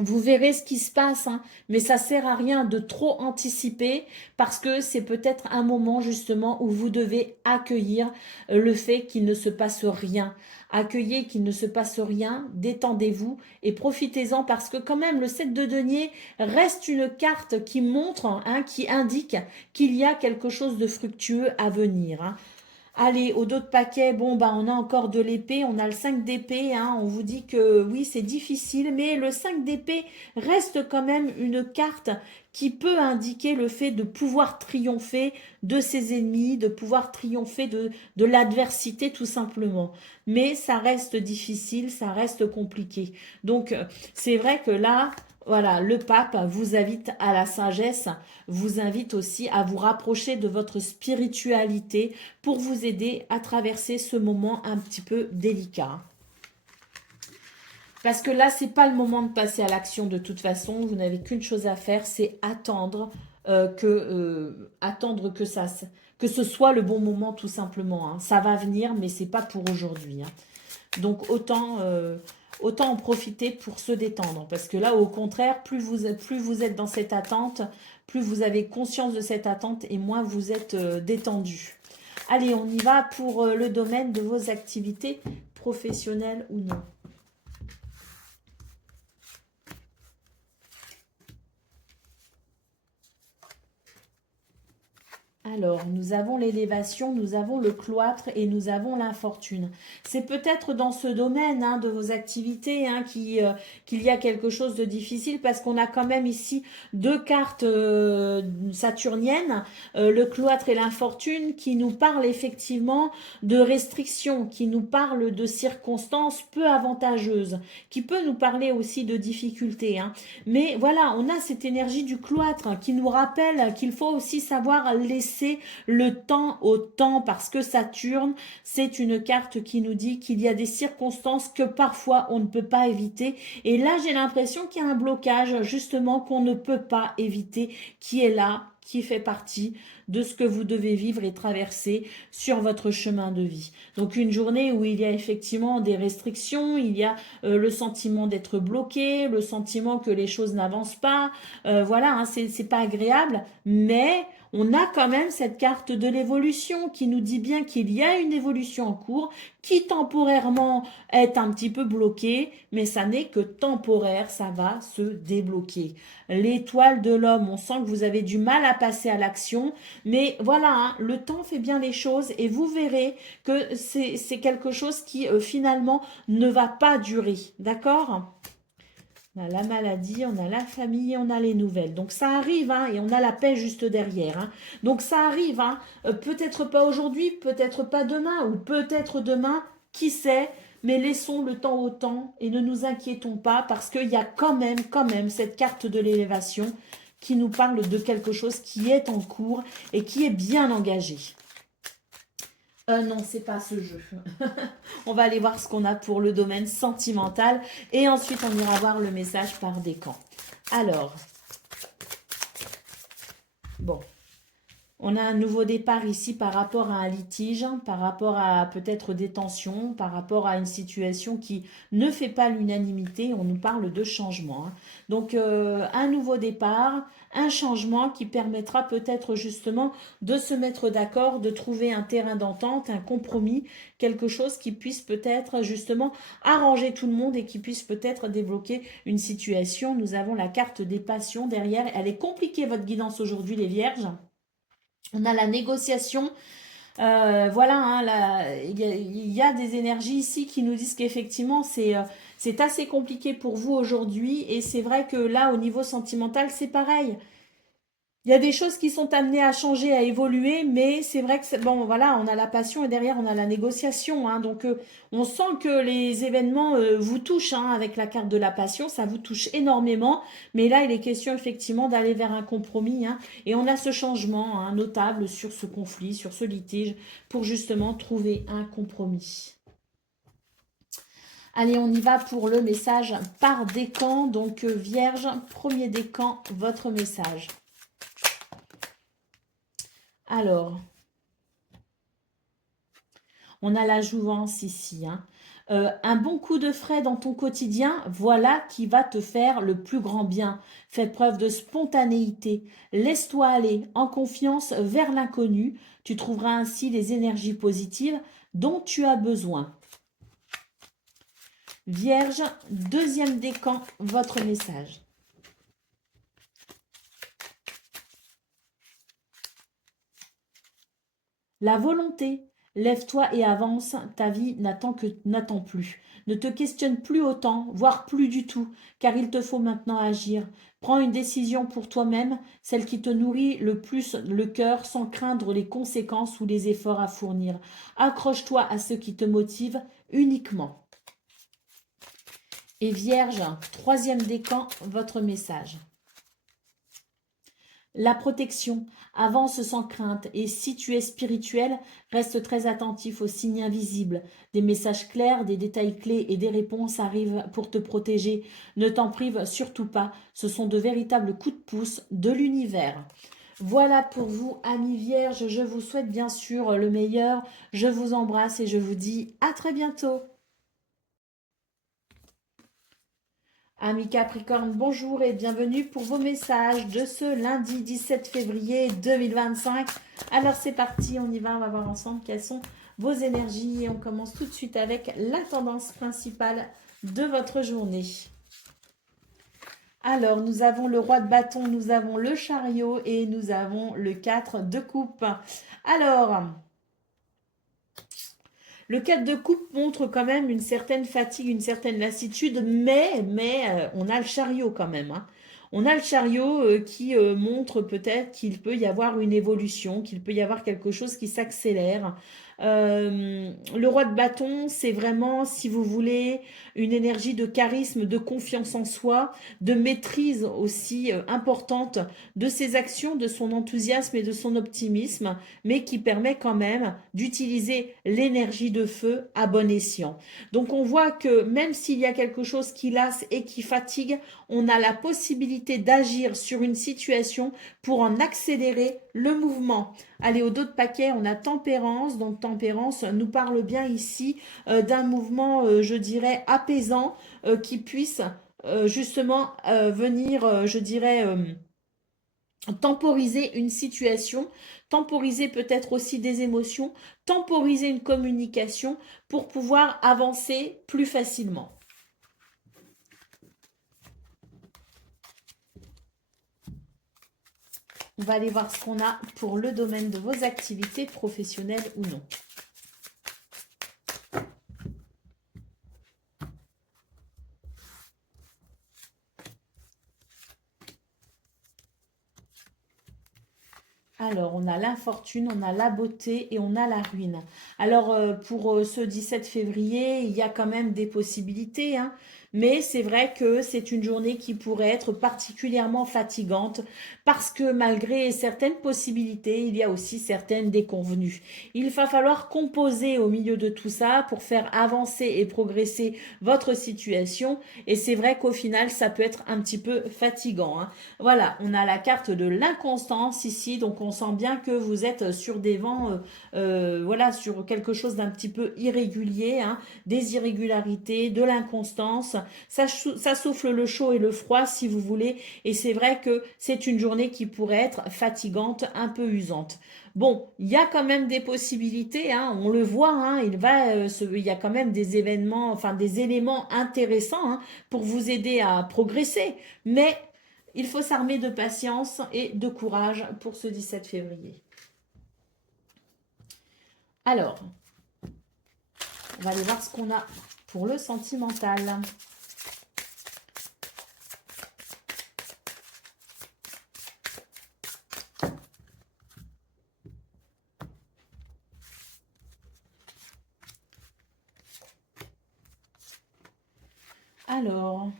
Vous verrez ce qui se passe, hein, mais ça sert à rien de trop anticiper parce que c'est peut-être un moment justement où vous devez accueillir le fait qu'il ne se passe rien. Accueillez qu'il ne se passe rien, détendez-vous et profitez-en parce que quand même le 7 de denier reste une carte qui montre, hein, qui indique qu'il y a quelque chose de fructueux à venir, hein. Allez, au dos de paquet, bon, bah, on a encore de l'épée, on a le 5 d'épée, hein, on vous dit que oui, c'est difficile, mais le 5 d'épée reste quand même une carte qui peut indiquer le fait de pouvoir triompher de ses ennemis, de pouvoir triompher de l'adversité tout simplement. Mais ça reste difficile, ça reste compliqué. Donc, c'est vrai que là, voilà, le pape vous invite à la sagesse, vous invite aussi à vous rapprocher de votre spiritualité pour vous aider à traverser ce moment un petit peu délicat. Parce que là, c'est pas le moment de passer à l'action de toute façon. Vous n'avez qu'une chose à faire, c'est attendre que ce soit le bon moment tout simplement, hein. Ça va venir, mais c'est pas pour aujourd'hui, hein. Donc autant en profiter pour se détendre. Parce que là, au contraire, plus vous êtes dans cette attente, plus vous avez conscience de cette attente et moins vous êtes détendu. Allez, on y va pour le domaine de vos activités professionnelles ou non. Alors, nous avons l'élévation, nous avons le cloître et nous avons l'infortune. C'est peut-être dans ce domaine, hein, de vos activités, hein, qu'il y a quelque chose de difficile parce qu'on a quand même ici deux cartes saturniennes, le cloître et l'infortune, qui nous parlent effectivement de restrictions, qui nous parlent de circonstances peu avantageuses, qui peut nous parler aussi de difficultés, hein. Mais voilà, on a cette énergie du cloître qui nous rappelle qu'il faut aussi savoir laisser le temps au temps parce que Saturne, c'est une carte qui nous dit qu'il y a des circonstances que parfois on ne peut pas éviter. Et là, j'ai l'impression qu'il y a un blocage justement qu'on ne peut pas éviter, qui est là, qui fait partie de ce que vous devez vivre et traverser sur votre chemin de vie. Donc une journée où il y a effectivement des restrictions, il y a le sentiment d'être bloqué, le sentiment que les choses n'avancent pas, voilà, hein, c'est pas agréable, mais on a quand même cette carte de l'évolution qui nous dit bien qu'il y a une évolution en cours, qui temporairement est un petit peu bloquée, mais ça n'est que temporaire, ça va se débloquer. L'étoile de l'homme, on sent que vous avez du mal à passer à l'action, mais voilà, hein, le temps fait bien les choses et vous verrez que c'est quelque chose qui finalement ne va pas durer, d'accord ? On a la maladie, on a la famille, on a les nouvelles. Donc ça arrive, hein, et on a la paix juste derrière, hein. Donc ça arrive, hein, peut-être pas aujourd'hui, peut-être pas demain, ou peut-être demain, qui sait, mais laissons le temps au temps et ne nous inquiétons pas parce qu'il y a quand même cette carte de l'élévation qui nous parle de quelque chose qui est en cours et qui est bien engagé. Non, c'est pas ce jeu. On va aller voir ce qu'on a pour le domaine sentimental et ensuite on ira voir le message par décan. Alors, bon, on a un nouveau départ ici par rapport à un litige, par rapport à peut-être des tensions, par rapport à une situation qui ne fait pas l'unanimité. On nous parle de changement, hein. Donc, un nouveau départ, un changement qui permettra peut-être justement de se mettre d'accord, de trouver un terrain d'entente, un compromis, quelque chose qui puisse peut-être justement arranger tout le monde et qui puisse peut-être débloquer une situation. Nous avons la carte des passions derrière. Elle est compliquée, votre guidance aujourd'hui, les vierges. On a la négociation. Voilà, hein, il y a des énergies ici qui nous disent qu'effectivement, c'est assez compliqué pour vous aujourd'hui. Et c'est vrai que là, au niveau sentimental, c'est pareil. Il y a des choses qui sont amenées à changer, à évoluer, mais c'est vrai que, bon, voilà, on a la passion et derrière, on a la négociation, hein. Donc, on sent que les événements vous touchent, hein, avec la carte de la passion, ça vous touche énormément. Mais là, il est question effectivement d'aller vers un compromis, hein. Et on a ce changement, hein, notable sur ce conflit, sur ce litige, pour justement trouver un compromis. Allez, on y va pour le message par décan. Donc, Vierge, premier décan, votre message. Alors, on a la jouvence ici, hein. Un bon coup de frais dans ton quotidien, voilà qui va te faire le plus grand bien. Fais preuve de spontanéité. Laisse-toi aller en confiance vers l'inconnu. Tu trouveras ainsi les énergies positives dont tu as besoin. Vierge, deuxième décan, votre message. La volonté. Lève-toi et avance, ta vie n'attend plus. Ne te questionne plus autant, voire plus du tout, car il te faut maintenant agir. Prends une décision pour toi-même, celle qui te nourrit le plus le cœur, sans craindre les conséquences ou les efforts à fournir. Accroche-toi à ce qui te motive uniquement. Et Vierge, troisième décan, votre message. La protection, avance sans crainte et si tu es spirituel, reste très attentif aux signes invisibles. Des messages clairs, des détails clés et des réponses arrivent pour te protéger. Ne t'en prive surtout pas, ce sont de véritables coups de pouce de l'univers. Voilà pour vous, amis vierges, je vous souhaite bien sûr le meilleur. Je vous embrasse et je vous dis à très bientôt. Amis Capricorne, bonjour et bienvenue pour vos messages de ce lundi 17 février 2025. Alors c'est parti, on y va, on va voir ensemble quelles sont vos énergies et on commence tout de suite avec la tendance principale de votre journée. Alors nous avons le roi de bâton, nous avons le chariot et nous avons le 4 de coupe. Alors... Le 4 de coupe montre quand même une certaine fatigue, une certaine lassitude, mais on a le chariot quand même. Hein. On a le chariot qui montre peut-être qu'il peut y avoir une évolution, qu'il peut y avoir quelque chose qui s'accélère. Le roi de bâton, c'est vraiment, si vous voulez, une énergie de charisme, de confiance en soi, de maîtrise aussi importante de ses actions, de son enthousiasme et de son optimisme, mais qui permet quand même d'utiliser l'énergie de feu à bon escient. Donc on voit que même s'il y a quelque chose qui lasse et qui fatigue, on a la possibilité d'agir sur une situation pour en accélérer le mouvement. Allez, au dos de paquet, on a tempérance. Donc tempérance nous parle bien ici d'un mouvement, je dirais, apaisant qui puisse justement venir, je dirais, temporiser une situation, temporiser peut-être aussi des émotions, temporiser une communication pour pouvoir avancer plus facilement. On va aller voir ce qu'on a pour le domaine de vos activités professionnelles ou non. Alors, on a l'infortune, on a la beauté et on a la ruine. Alors, pour ce 17 février, il y a quand même des possibilités, hein, mais c'est vrai que c'est une journée qui pourrait être particulièrement fatigante parce que malgré certaines possibilités, il y a aussi certaines déconvenues. Il va falloir composer au milieu de tout ça pour faire avancer et progresser votre situation et c'est vrai qu'au final, ça peut être un petit peu fatigant. Hein. Voilà, on a la carte de l'inconstance ici, donc on sent bien que vous êtes sur des vents, voilà, sur quelque chose d'un petit peu irrégulier, hein, des irrégularités, de l'inconstance. Ça souffle le chaud et le froid si vous voulez, et c'est vrai que c'est une journée qui pourrait être fatigante, un peu usante. Bon, il y a quand même des possibilités, hein, on le voit, hein, il y a quand même des événements, enfin des éléments intéressants hein, pour vous aider à progresser, mais il faut s'armer de patience et de courage pour ce 17 février. Alors, on va aller voir ce qu'on a pour le sentimental. Alors...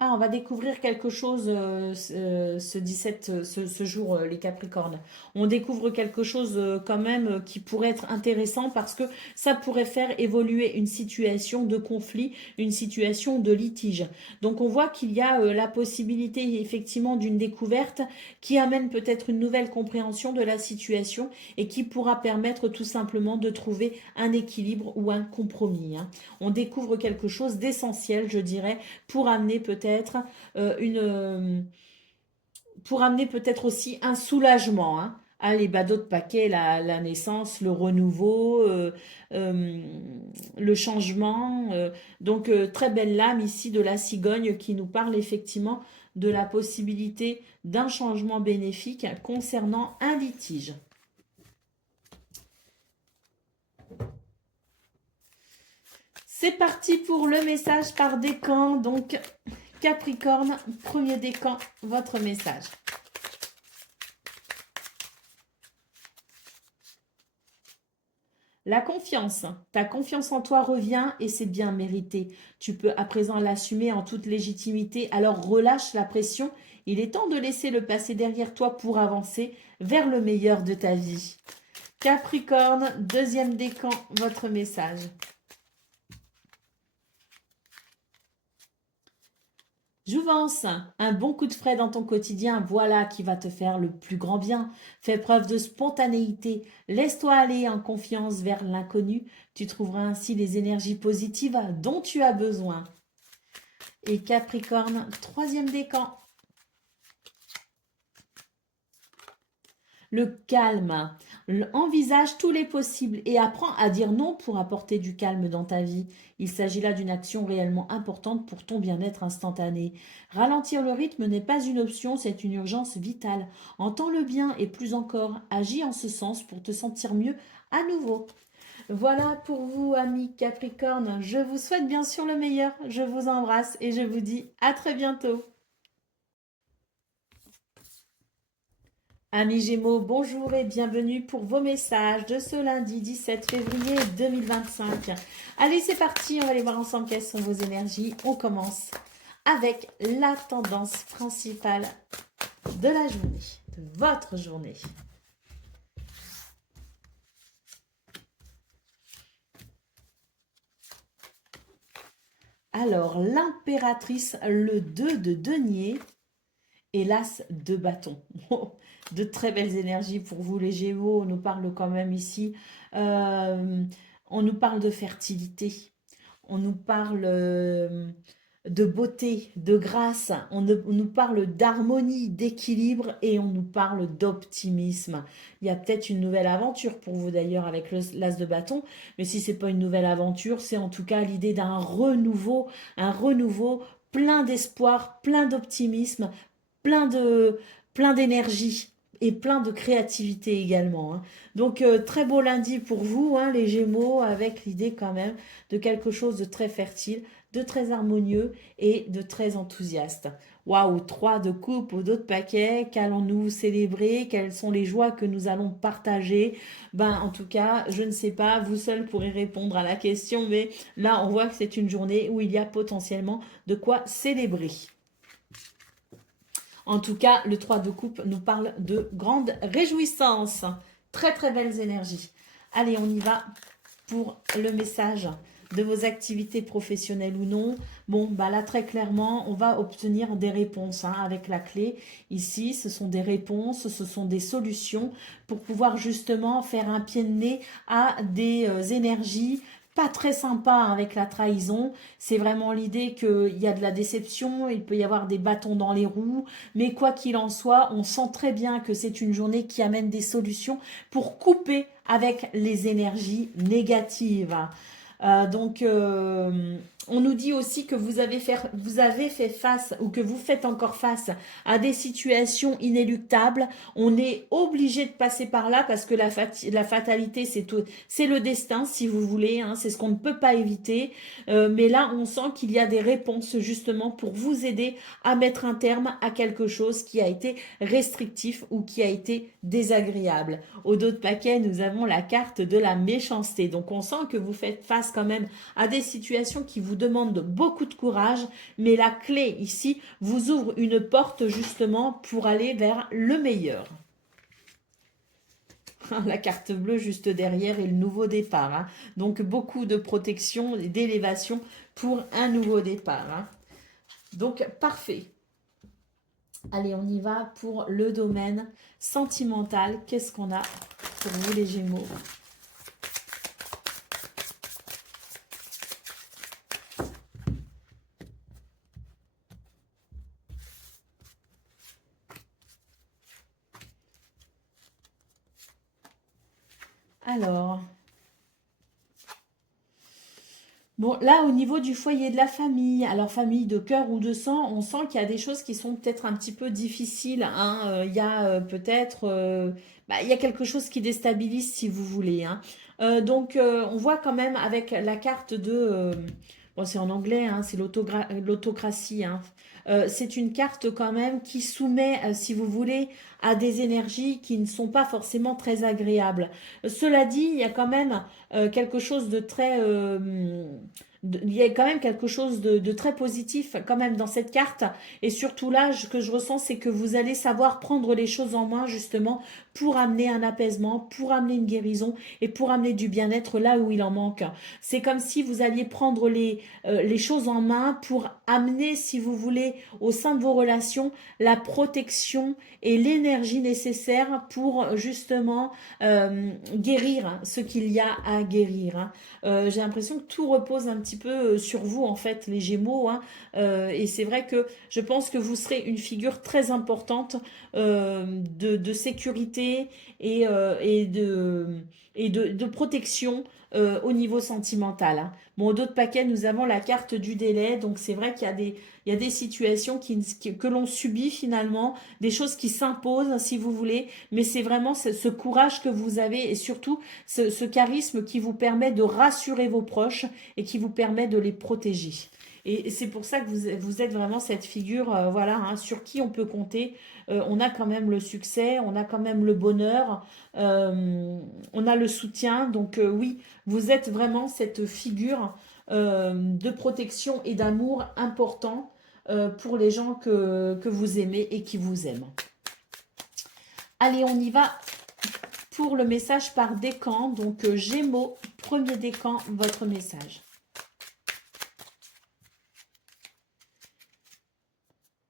Ah, on va découvrir quelque chose ce 17, ce jour, les Capricornes. On découvre quelque chose quand même qui pourrait être intéressant parce que ça pourrait faire évoluer une situation de conflit, une situation de litige. Donc on voit qu'il y a la possibilité effectivement d'une découverte qui amène peut-être une nouvelle compréhension de la situation et qui pourra permettre tout simplement de trouver un équilibre ou un compromis. Hein. On découvre quelque chose d'essentiel, je dirais, pour amener peut-être pour amener peut-être aussi un soulagement. Hein. Ah, les badauds de paquet, la naissance, le renouveau, euh, le changement. Donc, très belle lame ici de la cigogne qui nous parle effectivement de la possibilité d'un changement bénéfique concernant un litige. C'est parti pour le message par décan. Donc, Capricorne, premier décan, votre message. La confiance. Ta confiance en toi revient et c'est bien mérité. Tu peux à présent l'assumer en toute légitimité. Alors relâche la pression. Il est temps de laisser le passé derrière toi pour avancer vers le meilleur de ta vie. Capricorne, deuxième décan, votre message. Jouvence, un bon coup de frais dans ton quotidien, voilà qui va te faire le plus grand bien. Fais preuve de spontanéité, laisse-toi aller en confiance vers l'inconnu. Tu trouveras ainsi les énergies positives dont tu as besoin. Et Capricorne, troisième décan. Le calme. Envisage tous les possibles et apprends à dire non pour apporter du calme dans ta vie. Il s'agit là d'une action réellement importante pour ton bien-être instantané. Ralentir le rythme n'est pas une option, c'est une urgence vitale. Entends-le bien et plus encore, agis en ce sens pour te sentir mieux à nouveau. Voilà pour vous, amis Capricorne. Je vous souhaite bien sûr le meilleur. Je vous embrasse et je vous dis à très bientôt. Amis Gémeaux, bonjour et bienvenue pour vos messages de ce lundi 17 février 2025. Allez, c'est parti, on va aller voir ensemble quelles sont vos énergies. On commence avec la tendance principale de la journée, de votre journée. Alors, l'impératrice, le 2 de denier et l'as de bâton. De très belles énergies pour vous les Gémeaux. On nous parle quand même ici, on nous parle de fertilité, on nous parle de beauté, de grâce, on nous parle d'harmonie, d'équilibre et on nous parle d'optimisme. Il y a peut-être une nouvelle aventure pour vous d'ailleurs avec l'as de bâton, mais si c'est pas une nouvelle aventure, c'est en tout cas l'idée d'un renouveau, un renouveau plein d'espoir, plein d'optimisme, plein d'énergie et plein de créativité également, hein. Donc, très beau lundi pour vous, hein, les Gémeaux, avec l'idée quand même de quelque chose de très fertile, de très harmonieux et de très enthousiaste. Waouh, 3 de coupe ou d'autres paquets, qu'allons-nous célébrer? Quelles sont les joies que nous allons partager? Ben, en tout cas, je ne sais pas, vous seul pourrez répondre à la question, mais là, on voit que c'est une journée où il y a potentiellement de quoi célébrer. En tout cas, le 3 de coupe nous parle de grande réjouissance. Très très belles énergies. Allez, on y va pour le message de vos activités professionnelles ou non. Bon, bah là, très clairement, on va obtenir des réponses, hein, avec la clé. Ici, ce sont des réponses, ce sont des solutions pour pouvoir justement faire un pied de nez à des énergies pas très sympa avec la trahison. C'est vraiment l'idée qu'il y a de la déception, il peut y avoir des bâtons dans les roues, mais quoi qu'il en soit, on sent très bien que c'est une journée qui amène des solutions pour couper avec les énergies négatives. Donc, on nous dit aussi que vous avez fait face ou que vous faites encore face à des situations inéluctables. On est obligé de passer par là parce que la fatalité, c'est le destin, si vous voulez, hein, c'est ce qu'on ne peut pas éviter. Mais là, on sent qu'il y a des réponses justement pour vous aider à mettre un terme à quelque chose qui a été restrictif ou qui a été désagréable. Au dos de paquet, nous avons la carte de la méchanceté. Donc, on sent que vous faites face quand même à des situations qui vous demandent beaucoup de courage, mais la clé ici vous ouvre une porte justement pour aller vers le meilleur. La carte bleue juste derrière et le nouveau départ, hein. Donc beaucoup de protection et d'élévation pour un nouveau départ, hein. Donc parfait. Allez, on y va pour le domaine sentimental. Qu'est-ce qu'on a pour vous les Gémeaux? Alors, bon, là, au niveau du foyer de la famille, alors famille de cœur ou de sang, on sent qu'il y a des choses qui sont peut-être un petit peu difficiles, hein. Il y a peut-être bah, il y a quelque chose qui déstabilise si vous voulez, hein. Donc, on voit quand même avec la carte de... bon, c'est en anglais, hein, c'est l'autocratie, hein. C'est une carte quand même qui soumet, si vous voulez, à des énergies qui ne sont pas forcément très agréables. Cela dit, il y a quand même quelque chose de très... il y a quand même quelque chose de très positif quand même dans cette carte. Et surtout là, ce que je ressens, c'est que vous allez savoir prendre les choses en main justement pour amener un apaisement, pour amener une guérison et pour amener du bien-être là où il en manque. C'est comme si vous alliez prendre les choses en main pour amener, si vous voulez, au sein de vos relations, la protection et l'énergie nécessaire pour justement guérir ce qu'il y a à guérir, hein. J'ai l'impression que tout repose un petit peu sur vous, en fait, les Gémeaux, hein. Et c'est vrai que je pense que vous serez une figure très importante de sécurité et de protection au niveau sentimental, hein. Bon, d'autres paquets, nous avons la carte du délai. Donc, c'est vrai qu'il y a il y a des situations que l'on subit finalement, des choses qui s'imposent, si vous voulez. Mais c'est vraiment ce courage que vous avez et surtout ce charisme qui vous permet de rassurer vos proches et qui vous permet de les protéger. Et c'est pour ça que vous êtes vraiment cette figure, voilà, hein, sur qui on peut compter. On a quand même le succès, on a quand même le bonheur, on a le soutien. Donc oui, vous êtes vraiment cette figure de protection et d'amour important pour les gens que vous aimez et qui vous aiment. Allez, on y va pour le message par décan. Donc Gémeaux, premier décan, votre message.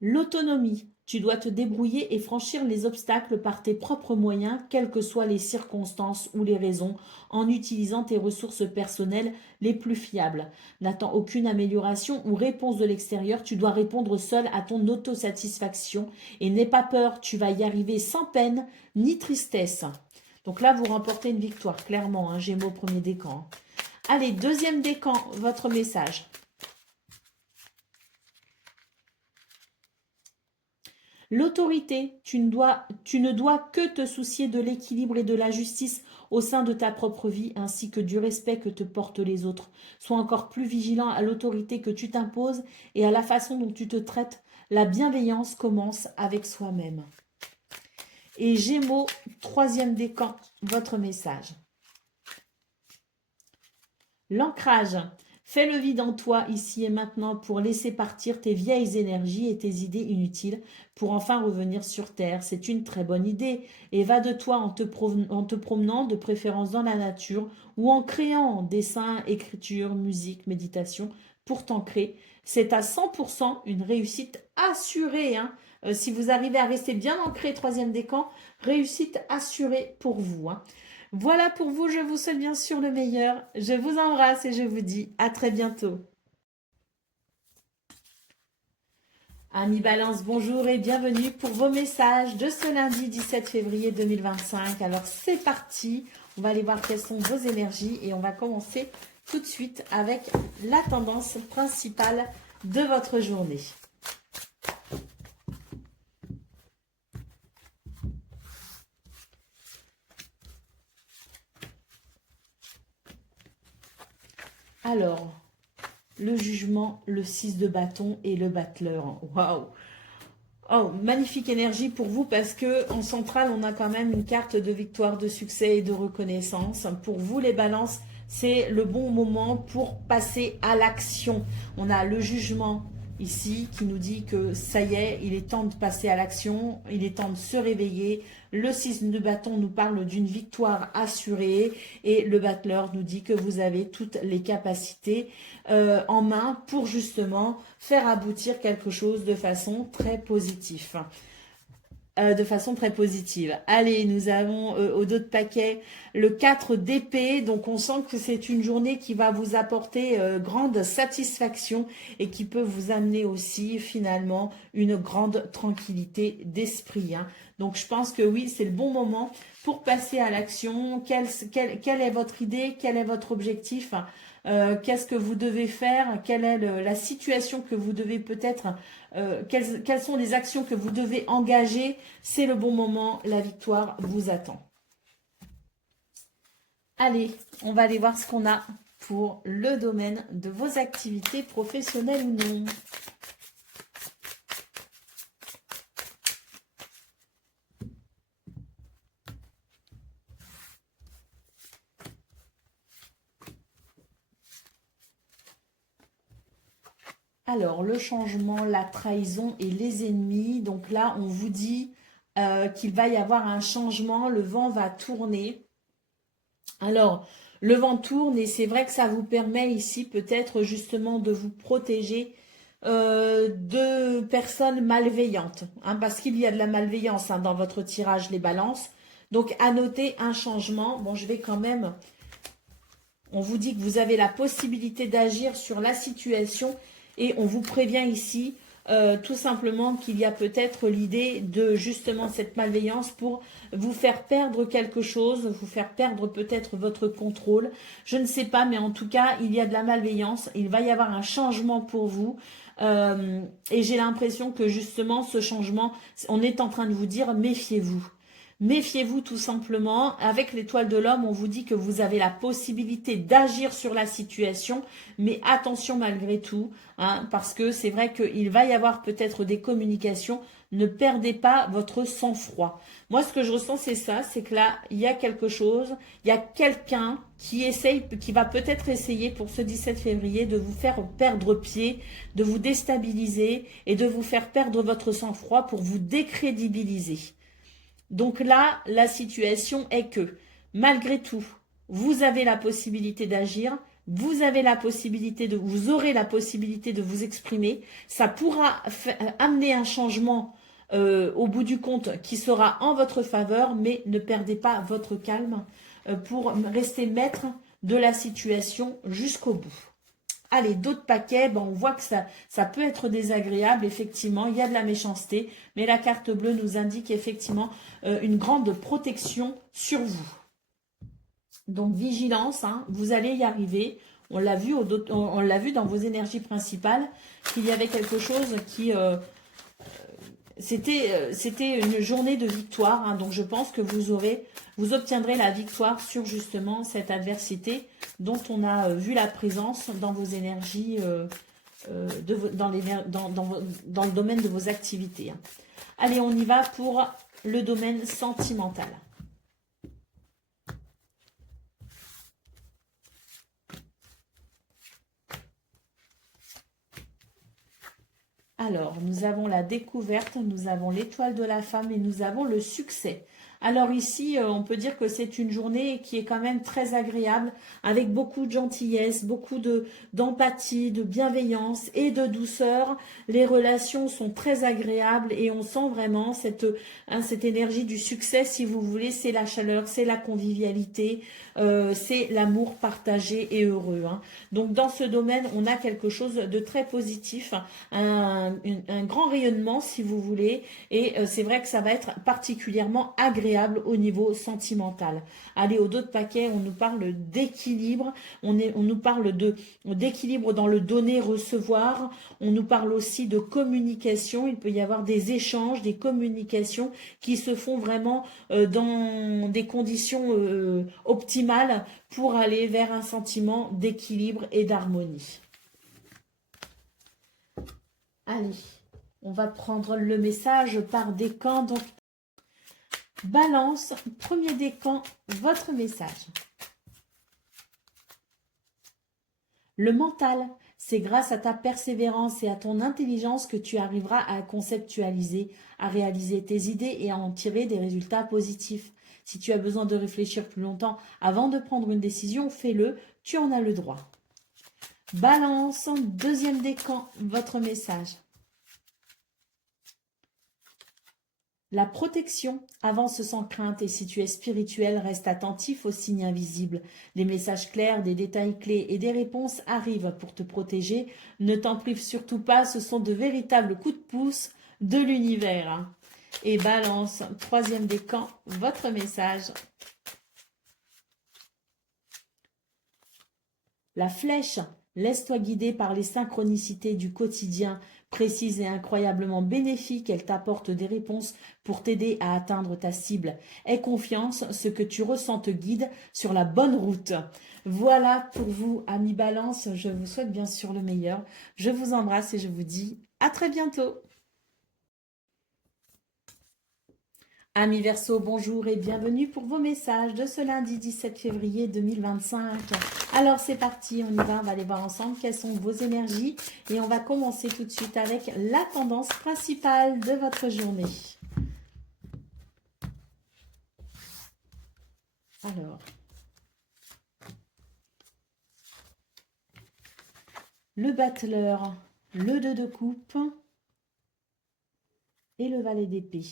L'autonomie. Tu dois te débrouiller et franchir les obstacles par tes propres moyens, quelles que soient les circonstances ou les raisons, en utilisant tes ressources personnelles les plus fiables. N'attends aucune amélioration ou réponse de l'extérieur, tu dois répondre seul à ton autosatisfaction et n'aie pas peur, tu vas y arriver sans peine ni tristesse. Donc là, vous remportez une victoire, clairement, hein, Gémeaux, premier décan. Allez, deuxième décan, votre message. L'autorité, tu ne dois que te soucier de l'équilibre et de la justice au sein de ta propre vie, ainsi que du respect que te portent les autres. Sois encore plus vigilant à l'autorité que tu t'imposes et à la façon dont tu te traites. La bienveillance commence avec soi-même. Et Gémeaux, troisième décan, votre message. L'ancrage. Fais le vide en toi, ici et maintenant, pour laisser partir tes vieilles énergies et tes idées inutiles, pour enfin revenir sur Terre. C'est une très bonne idée. Et va de toi en te promenant, de préférence dans la nature, ou en créant dessins, écriture, musique, méditation, pour t'ancrer. C'est à 100% une réussite assurée, hein. Si vous arrivez à rester bien ancré, troisième décan, réussite assurée pour vous, hein. Voilà pour vous, je vous souhaite bien sûr le meilleur. Je vous embrasse et je vous dis à très bientôt. Amis Balance, bonjour et bienvenue pour vos messages de ce lundi 17 février 2025. Alors c'est parti, on va aller voir quelles sont vos énergies et on va commencer tout de suite avec la tendance principale de votre journée. Alors, le jugement, le 6 de bâton et le battleur. Waouh! Oh, magnifique énergie pour vous parce que en centrale, on a quand même une carte de victoire, de succès et de reconnaissance. Pour vous, les balances, c'est le bon moment pour passer à l'action. On a le jugement ici qui nous dit que ça y est, il est temps de passer à l'action, il est temps de se réveiller. Le 6 de bâton nous parle d'une victoire assurée et le battleur nous dit que vous avez toutes les capacités en main pour justement faire aboutir quelque chose de façon très positive. Allez, nous avons au dos de paquet le 4 d'épée. Donc, on sent que c'est une journée qui va vous apporter grande satisfaction et qui peut vous amener aussi finalement une grande tranquillité d'esprit, hein. Donc, je pense que oui, c'est le bon moment pour passer à l'action. Quelle est votre idée? Quel est votre objectif? Qu'est-ce que vous devez faire? Quelle est la situation que vous devez peut-être quelles sont les actions que vous devez engager? C'est le bon moment, la victoire vous attend. Allez, on va aller voir ce qu'on a pour le domaine de vos activités professionnelles ou non. Alors, le changement, la trahison et les ennemis. Donc là, on vous dit qu'il va y avoir un changement, le vent va tourner. Alors, le vent tourne et c'est vrai que ça vous permet ici peut-être justement de vous protéger de personnes malveillantes. Hein, parce qu'il y a de la malveillance dans votre tirage les balances. Donc, à noter un changement. Bon, je vais quand même... On vous dit que vous avez la possibilité d'agir sur la situation et on vous prévient ici tout simplement qu'il y a peut-être l'idée de justement cette malveillance pour vous faire perdre quelque chose, vous faire perdre peut-être votre contrôle. Je ne sais pas, mais en tout cas, il y a de la malveillance. Il va y avoir un changement pour vous. Et j'ai l'impression que justement, ce changement, on est en train de vous dire, méfiez-vous. Méfiez-vous tout simplement. Avec l'étoile de l'homme, on vous dit que vous avez la possibilité d'agir sur la situation, mais attention malgré tout, hein, parce que c'est vrai qu'il va y avoir peut-être des communications. Ne perdez pas votre sang-froid. Moi, ce que je ressens, c'est ça, c'est que là, il y a quelque chose, il y a quelqu'un qui essaye, qui va peut-être essayer pour ce 17 février de vous faire perdre pied, de vous déstabiliser et de vous faire perdre votre sang-froid pour vous décrédibiliser. Donc là, la situation est que, malgré tout, vous avez la possibilité d'agir, vous aurez la possibilité de vous exprimer. Ça pourra amener un changement au bout du compte qui sera en votre faveur, mais ne perdez pas votre calme pour rester maître de la situation jusqu'au bout. Allez, d'autres paquets, on voit que ça peut être désagréable, effectivement, il y a de la méchanceté, mais la carte bleue nous indique effectivement une grande protection sur vous. Donc, vigilance, hein, vous allez y arriver. On l'a vu, dans vos énergies principales, qu'il y avait quelque chose qui... C'était une journée de victoire, hein, donc je pense que vous obtiendrez la victoire sur justement cette adversité dont on a vu la présence dans vos énergies, dans le domaine de vos activités. Hein. Allez, on y va pour le domaine sentimental. Alors, nous avons la découverte, nous avons l'étoile de la femme et nous avons le succès. Alors ici, on peut dire que c'est une journée qui est quand même très agréable, avec beaucoup de gentillesse, beaucoup d'empathie, de bienveillance et de douceur. Les relations sont très agréables et on sent vraiment cette énergie du succès, si vous voulez. C'est la chaleur, c'est la convivialité, c'est l'amour partagé et heureux. Hein. Donc dans ce domaine, on a quelque chose de très positif, un grand rayonnement, si vous voulez. Et c'est vrai que ça va être particulièrement agréable au niveau sentimental. Allez, au dos de paquet, on nous parle d'équilibre, on nous parle d'équilibre dans le donner-recevoir, on nous parle aussi de communication, il peut y avoir des échanges, des communications qui se font vraiment dans des conditions optimales pour aller vers un sentiment d'équilibre et d'harmonie. Allez, on va prendre le message par décan. Donc, Balance, premier décan, votre message. Le mental, c'est grâce à ta persévérance et à ton intelligence que tu arriveras à conceptualiser, à réaliser tes idées et à en tirer des résultats positifs. Si tu as besoin de réfléchir plus longtemps avant de prendre une décision, fais-le, tu en as le droit. Balance, deuxième décan, votre message. La protection avance sans crainte et si tu es spirituel, reste attentif aux signes invisibles. Des messages clairs, des détails clés et des réponses arrivent pour te protéger. Ne t'en prive surtout pas, ce sont de véritables coups de pouce de l'univers. Et Balance, troisième décan, votre message. La flèche, Laisse-toi guider par les synchronicités du quotidien, précises et incroyablement bénéfiques. Elles t'apportent des réponses pour t'aider à atteindre ta cible. Aie confiance, ce que tu ressens te guide sur la bonne route. Voilà pour vous, amis Balance. Je vous souhaite bien sûr le meilleur. Je vous embrasse et je vous dis à très bientôt. Amis Verseau, bonjour et bienvenue pour vos messages de ce lundi 17 février 2025. Alors c'est parti, on y va, on va aller voir ensemble quelles sont vos énergies et on va commencer tout de suite avec la tendance principale de votre journée. Alors, le battleur, le 2 de coupe et le valet d'épée.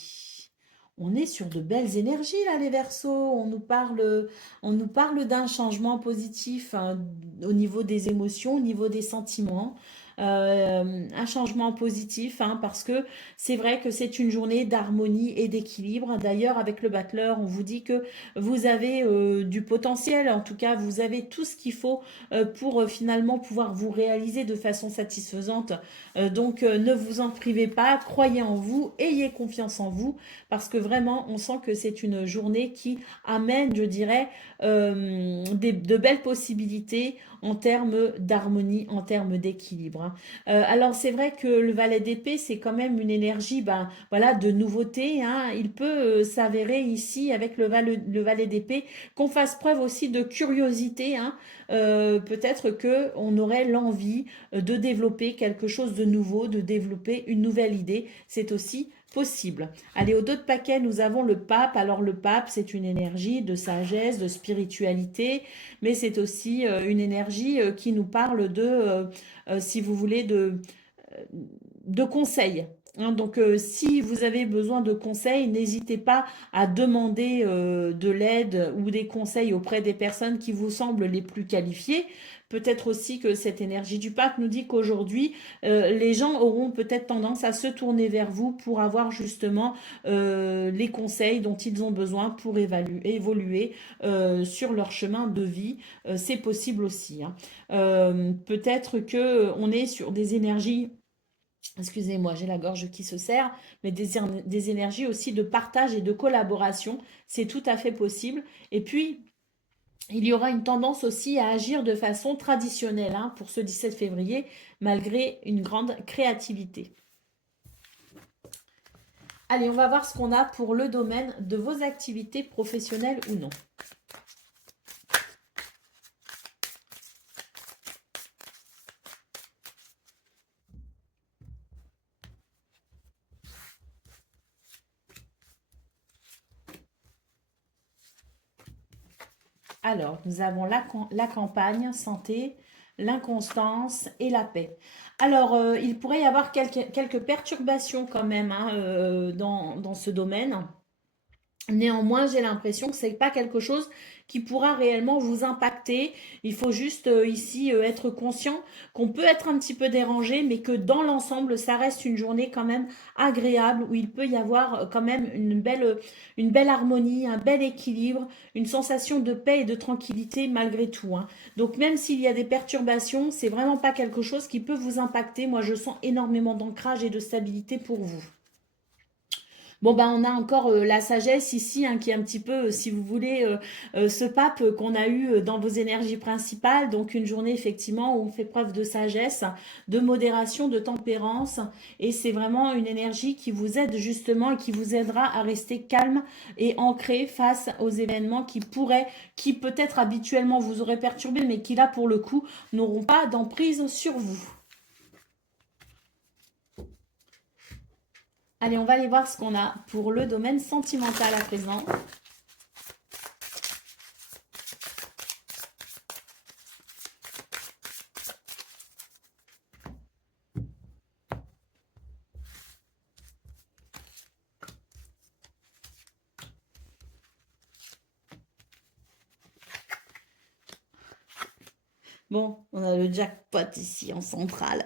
On est sur de belles énergies là les Verseaux, on nous parle d'un changement positif hein, au niveau des émotions, au niveau des sentiments. Un changement positif hein, parce que c'est vrai que c'est une journée d'harmonie et d'équilibre. D'ailleurs avec le battleur on vous dit que vous avez du potentiel, en tout cas vous avez tout ce qu'il faut pour finalement pouvoir vous réaliser de façon satisfaisante. Donc ne vous en privez pas, croyez en vous, ayez confiance en vous parce que vraiment on sent que c'est une journée qui amène, je dirais, de belles possibilités en termes d'harmonie, en termes d'équilibre. Hein. Alors c'est vrai que le valet d'épée, c'est quand même une énergie ben, voilà, de nouveauté. Hein. Il peut s'avérer ici avec le valet d'épée qu'on fasse preuve aussi de curiosité. Hein. Peut-être qu'on aurait l'envie de développer quelque chose de nouveau, de développer une nouvelle idée. C'est aussi possible. Allez, au dos de paquet, nous avons le pape. Alors le pape, c'est une énergie de sagesse, de spiritualité, mais c'est aussi une énergie qui nous parle si vous voulez, de conseils. Hein, donc, si vous avez besoin de conseils, n'hésitez pas à demander de l'aide ou des conseils auprès des personnes qui vous semblent les plus qualifiées. Peut-être aussi que cette énergie du pape nous dit qu'aujourd'hui, les gens auront peut-être tendance à se tourner vers vous pour avoir justement les conseils dont ils ont besoin pour évoluer sur leur chemin de vie. C'est possible aussi. Hein. Peut-être que on est sur des énergies. Excusez-moi, j'ai la gorge qui se serre, mais des énergies aussi de partage et de collaboration, c'est tout à fait possible. Et puis, il y aura une tendance aussi à agir de façon traditionnelle hein, pour ce 17 février, malgré une grande créativité. Allez, on va voir ce qu'on a pour le domaine de vos activités professionnelles ou non. Alors, nous avons la campagne, santé, l'inconstance et la paix. Alors, il pourrait y avoir quelques perturbations quand même hein, dans ce domaine. Néanmoins, j'ai l'impression que c'est pas quelque chose qui pourra réellement vous impacter. Il faut juste ici être conscient qu'on peut être un petit peu dérangé, mais que dans l'ensemble, ça reste une journée quand même agréable où il peut y avoir quand même une belle harmonie, un bel équilibre, une sensation de paix et de tranquillité malgré tout. Hein. Donc même s'il y a des perturbations, c'est vraiment pas quelque chose qui peut vous impacter. Moi, je sens énormément d'ancrage et de stabilité pour vous. Bon, ben, on a encore la sagesse ici, hein, qui est un petit peu, si vous voulez, ce pape qu'on a eu dans vos énergies principales. Donc, une journée, effectivement, où on fait preuve de sagesse, de modération, de tempérance. Et c'est vraiment une énergie qui vous aide justement et qui vous aidera à rester calme et ancré face aux événements qui peut-être habituellement vous auraient perturbé, mais qui là, pour le coup, n'auront pas d'emprise sur vous. Allez, on va aller voir ce qu'on a pour le domaine sentimental à présent. Bon, on a le jackpot ici en centrale.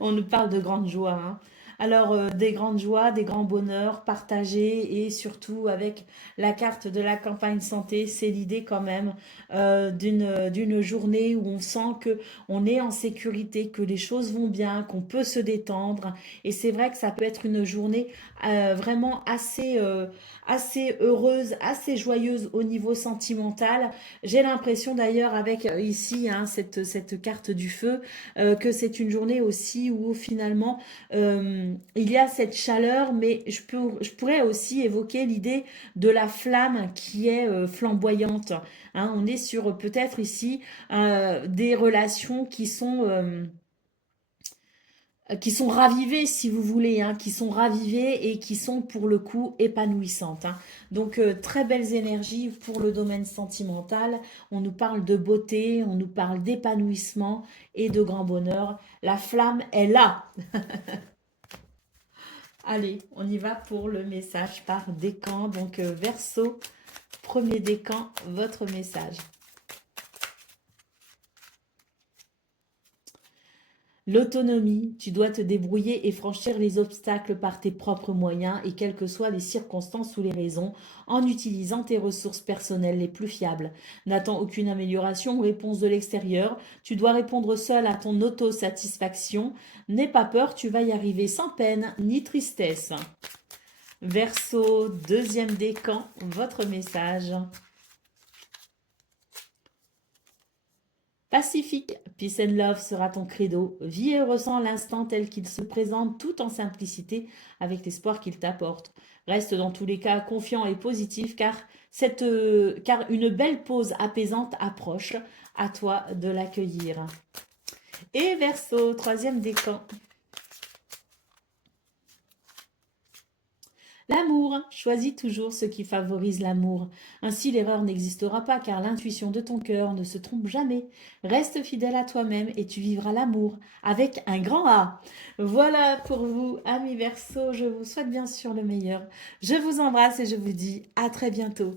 On nous parle de grande joie. Hein. Alors, des grandes joies, des grands bonheurs partagés et surtout avec la carte de la campagne santé, c'est l'idée quand même d'une journée où on sent que on est en sécurité, que les choses vont bien, qu'on peut se détendre. Et c'est vrai que ça peut être une journée vraiment assez heureuse, assez joyeuse au niveau sentimental. J'ai l'impression d'ailleurs avec ici hein, cette carte du feu que c'est une journée aussi où finalement il y a cette chaleur, mais je pourrais aussi évoquer l'idée de la flamme qui est flamboyante. Hein. On est sur peut-être ici des relations qui sont ravivées, si vous voulez, hein, qui sont ravivées et qui sont pour le coup épanouissantes. Hein. Donc très belles énergies pour le domaine sentimental. On nous parle de beauté, on nous parle d'épanouissement et de grand bonheur. La flamme est là. Allez, on y va pour le message par décan. Donc, Verseau, premier décan, votre message. L'autonomie, tu dois te débrouiller et franchir les obstacles par tes propres moyens et quelles que soient les circonstances ou les raisons, en utilisant tes ressources personnelles les plus fiables. N'attends aucune amélioration ou réponse de l'extérieur. Tu dois répondre seul à ton autosatisfaction. N'aie pas peur, tu vas y arriver sans peine ni tristesse. Verseau, deuxième décan, votre message. Pacifique, peace and love sera ton credo. Vis et ressens l'instant tel qu'il se présente tout en simplicité avec l'espoir qu'il t'apporte. Reste dans tous les cas confiant et positif car une belle pause apaisante approche. À toi de l'accueillir. Et Verseau, troisième décan. L'amour, choisis toujours ce qui favorise l'amour. Ainsi l'erreur n'existera pas car l'intuition de ton cœur ne se trompe jamais. Reste fidèle à toi-même et tu vivras l'amour avec un grand A. Voilà pour vous, amis Verseau, je vous souhaite bien sûr le meilleur. Je vous embrasse et je vous dis à très bientôt.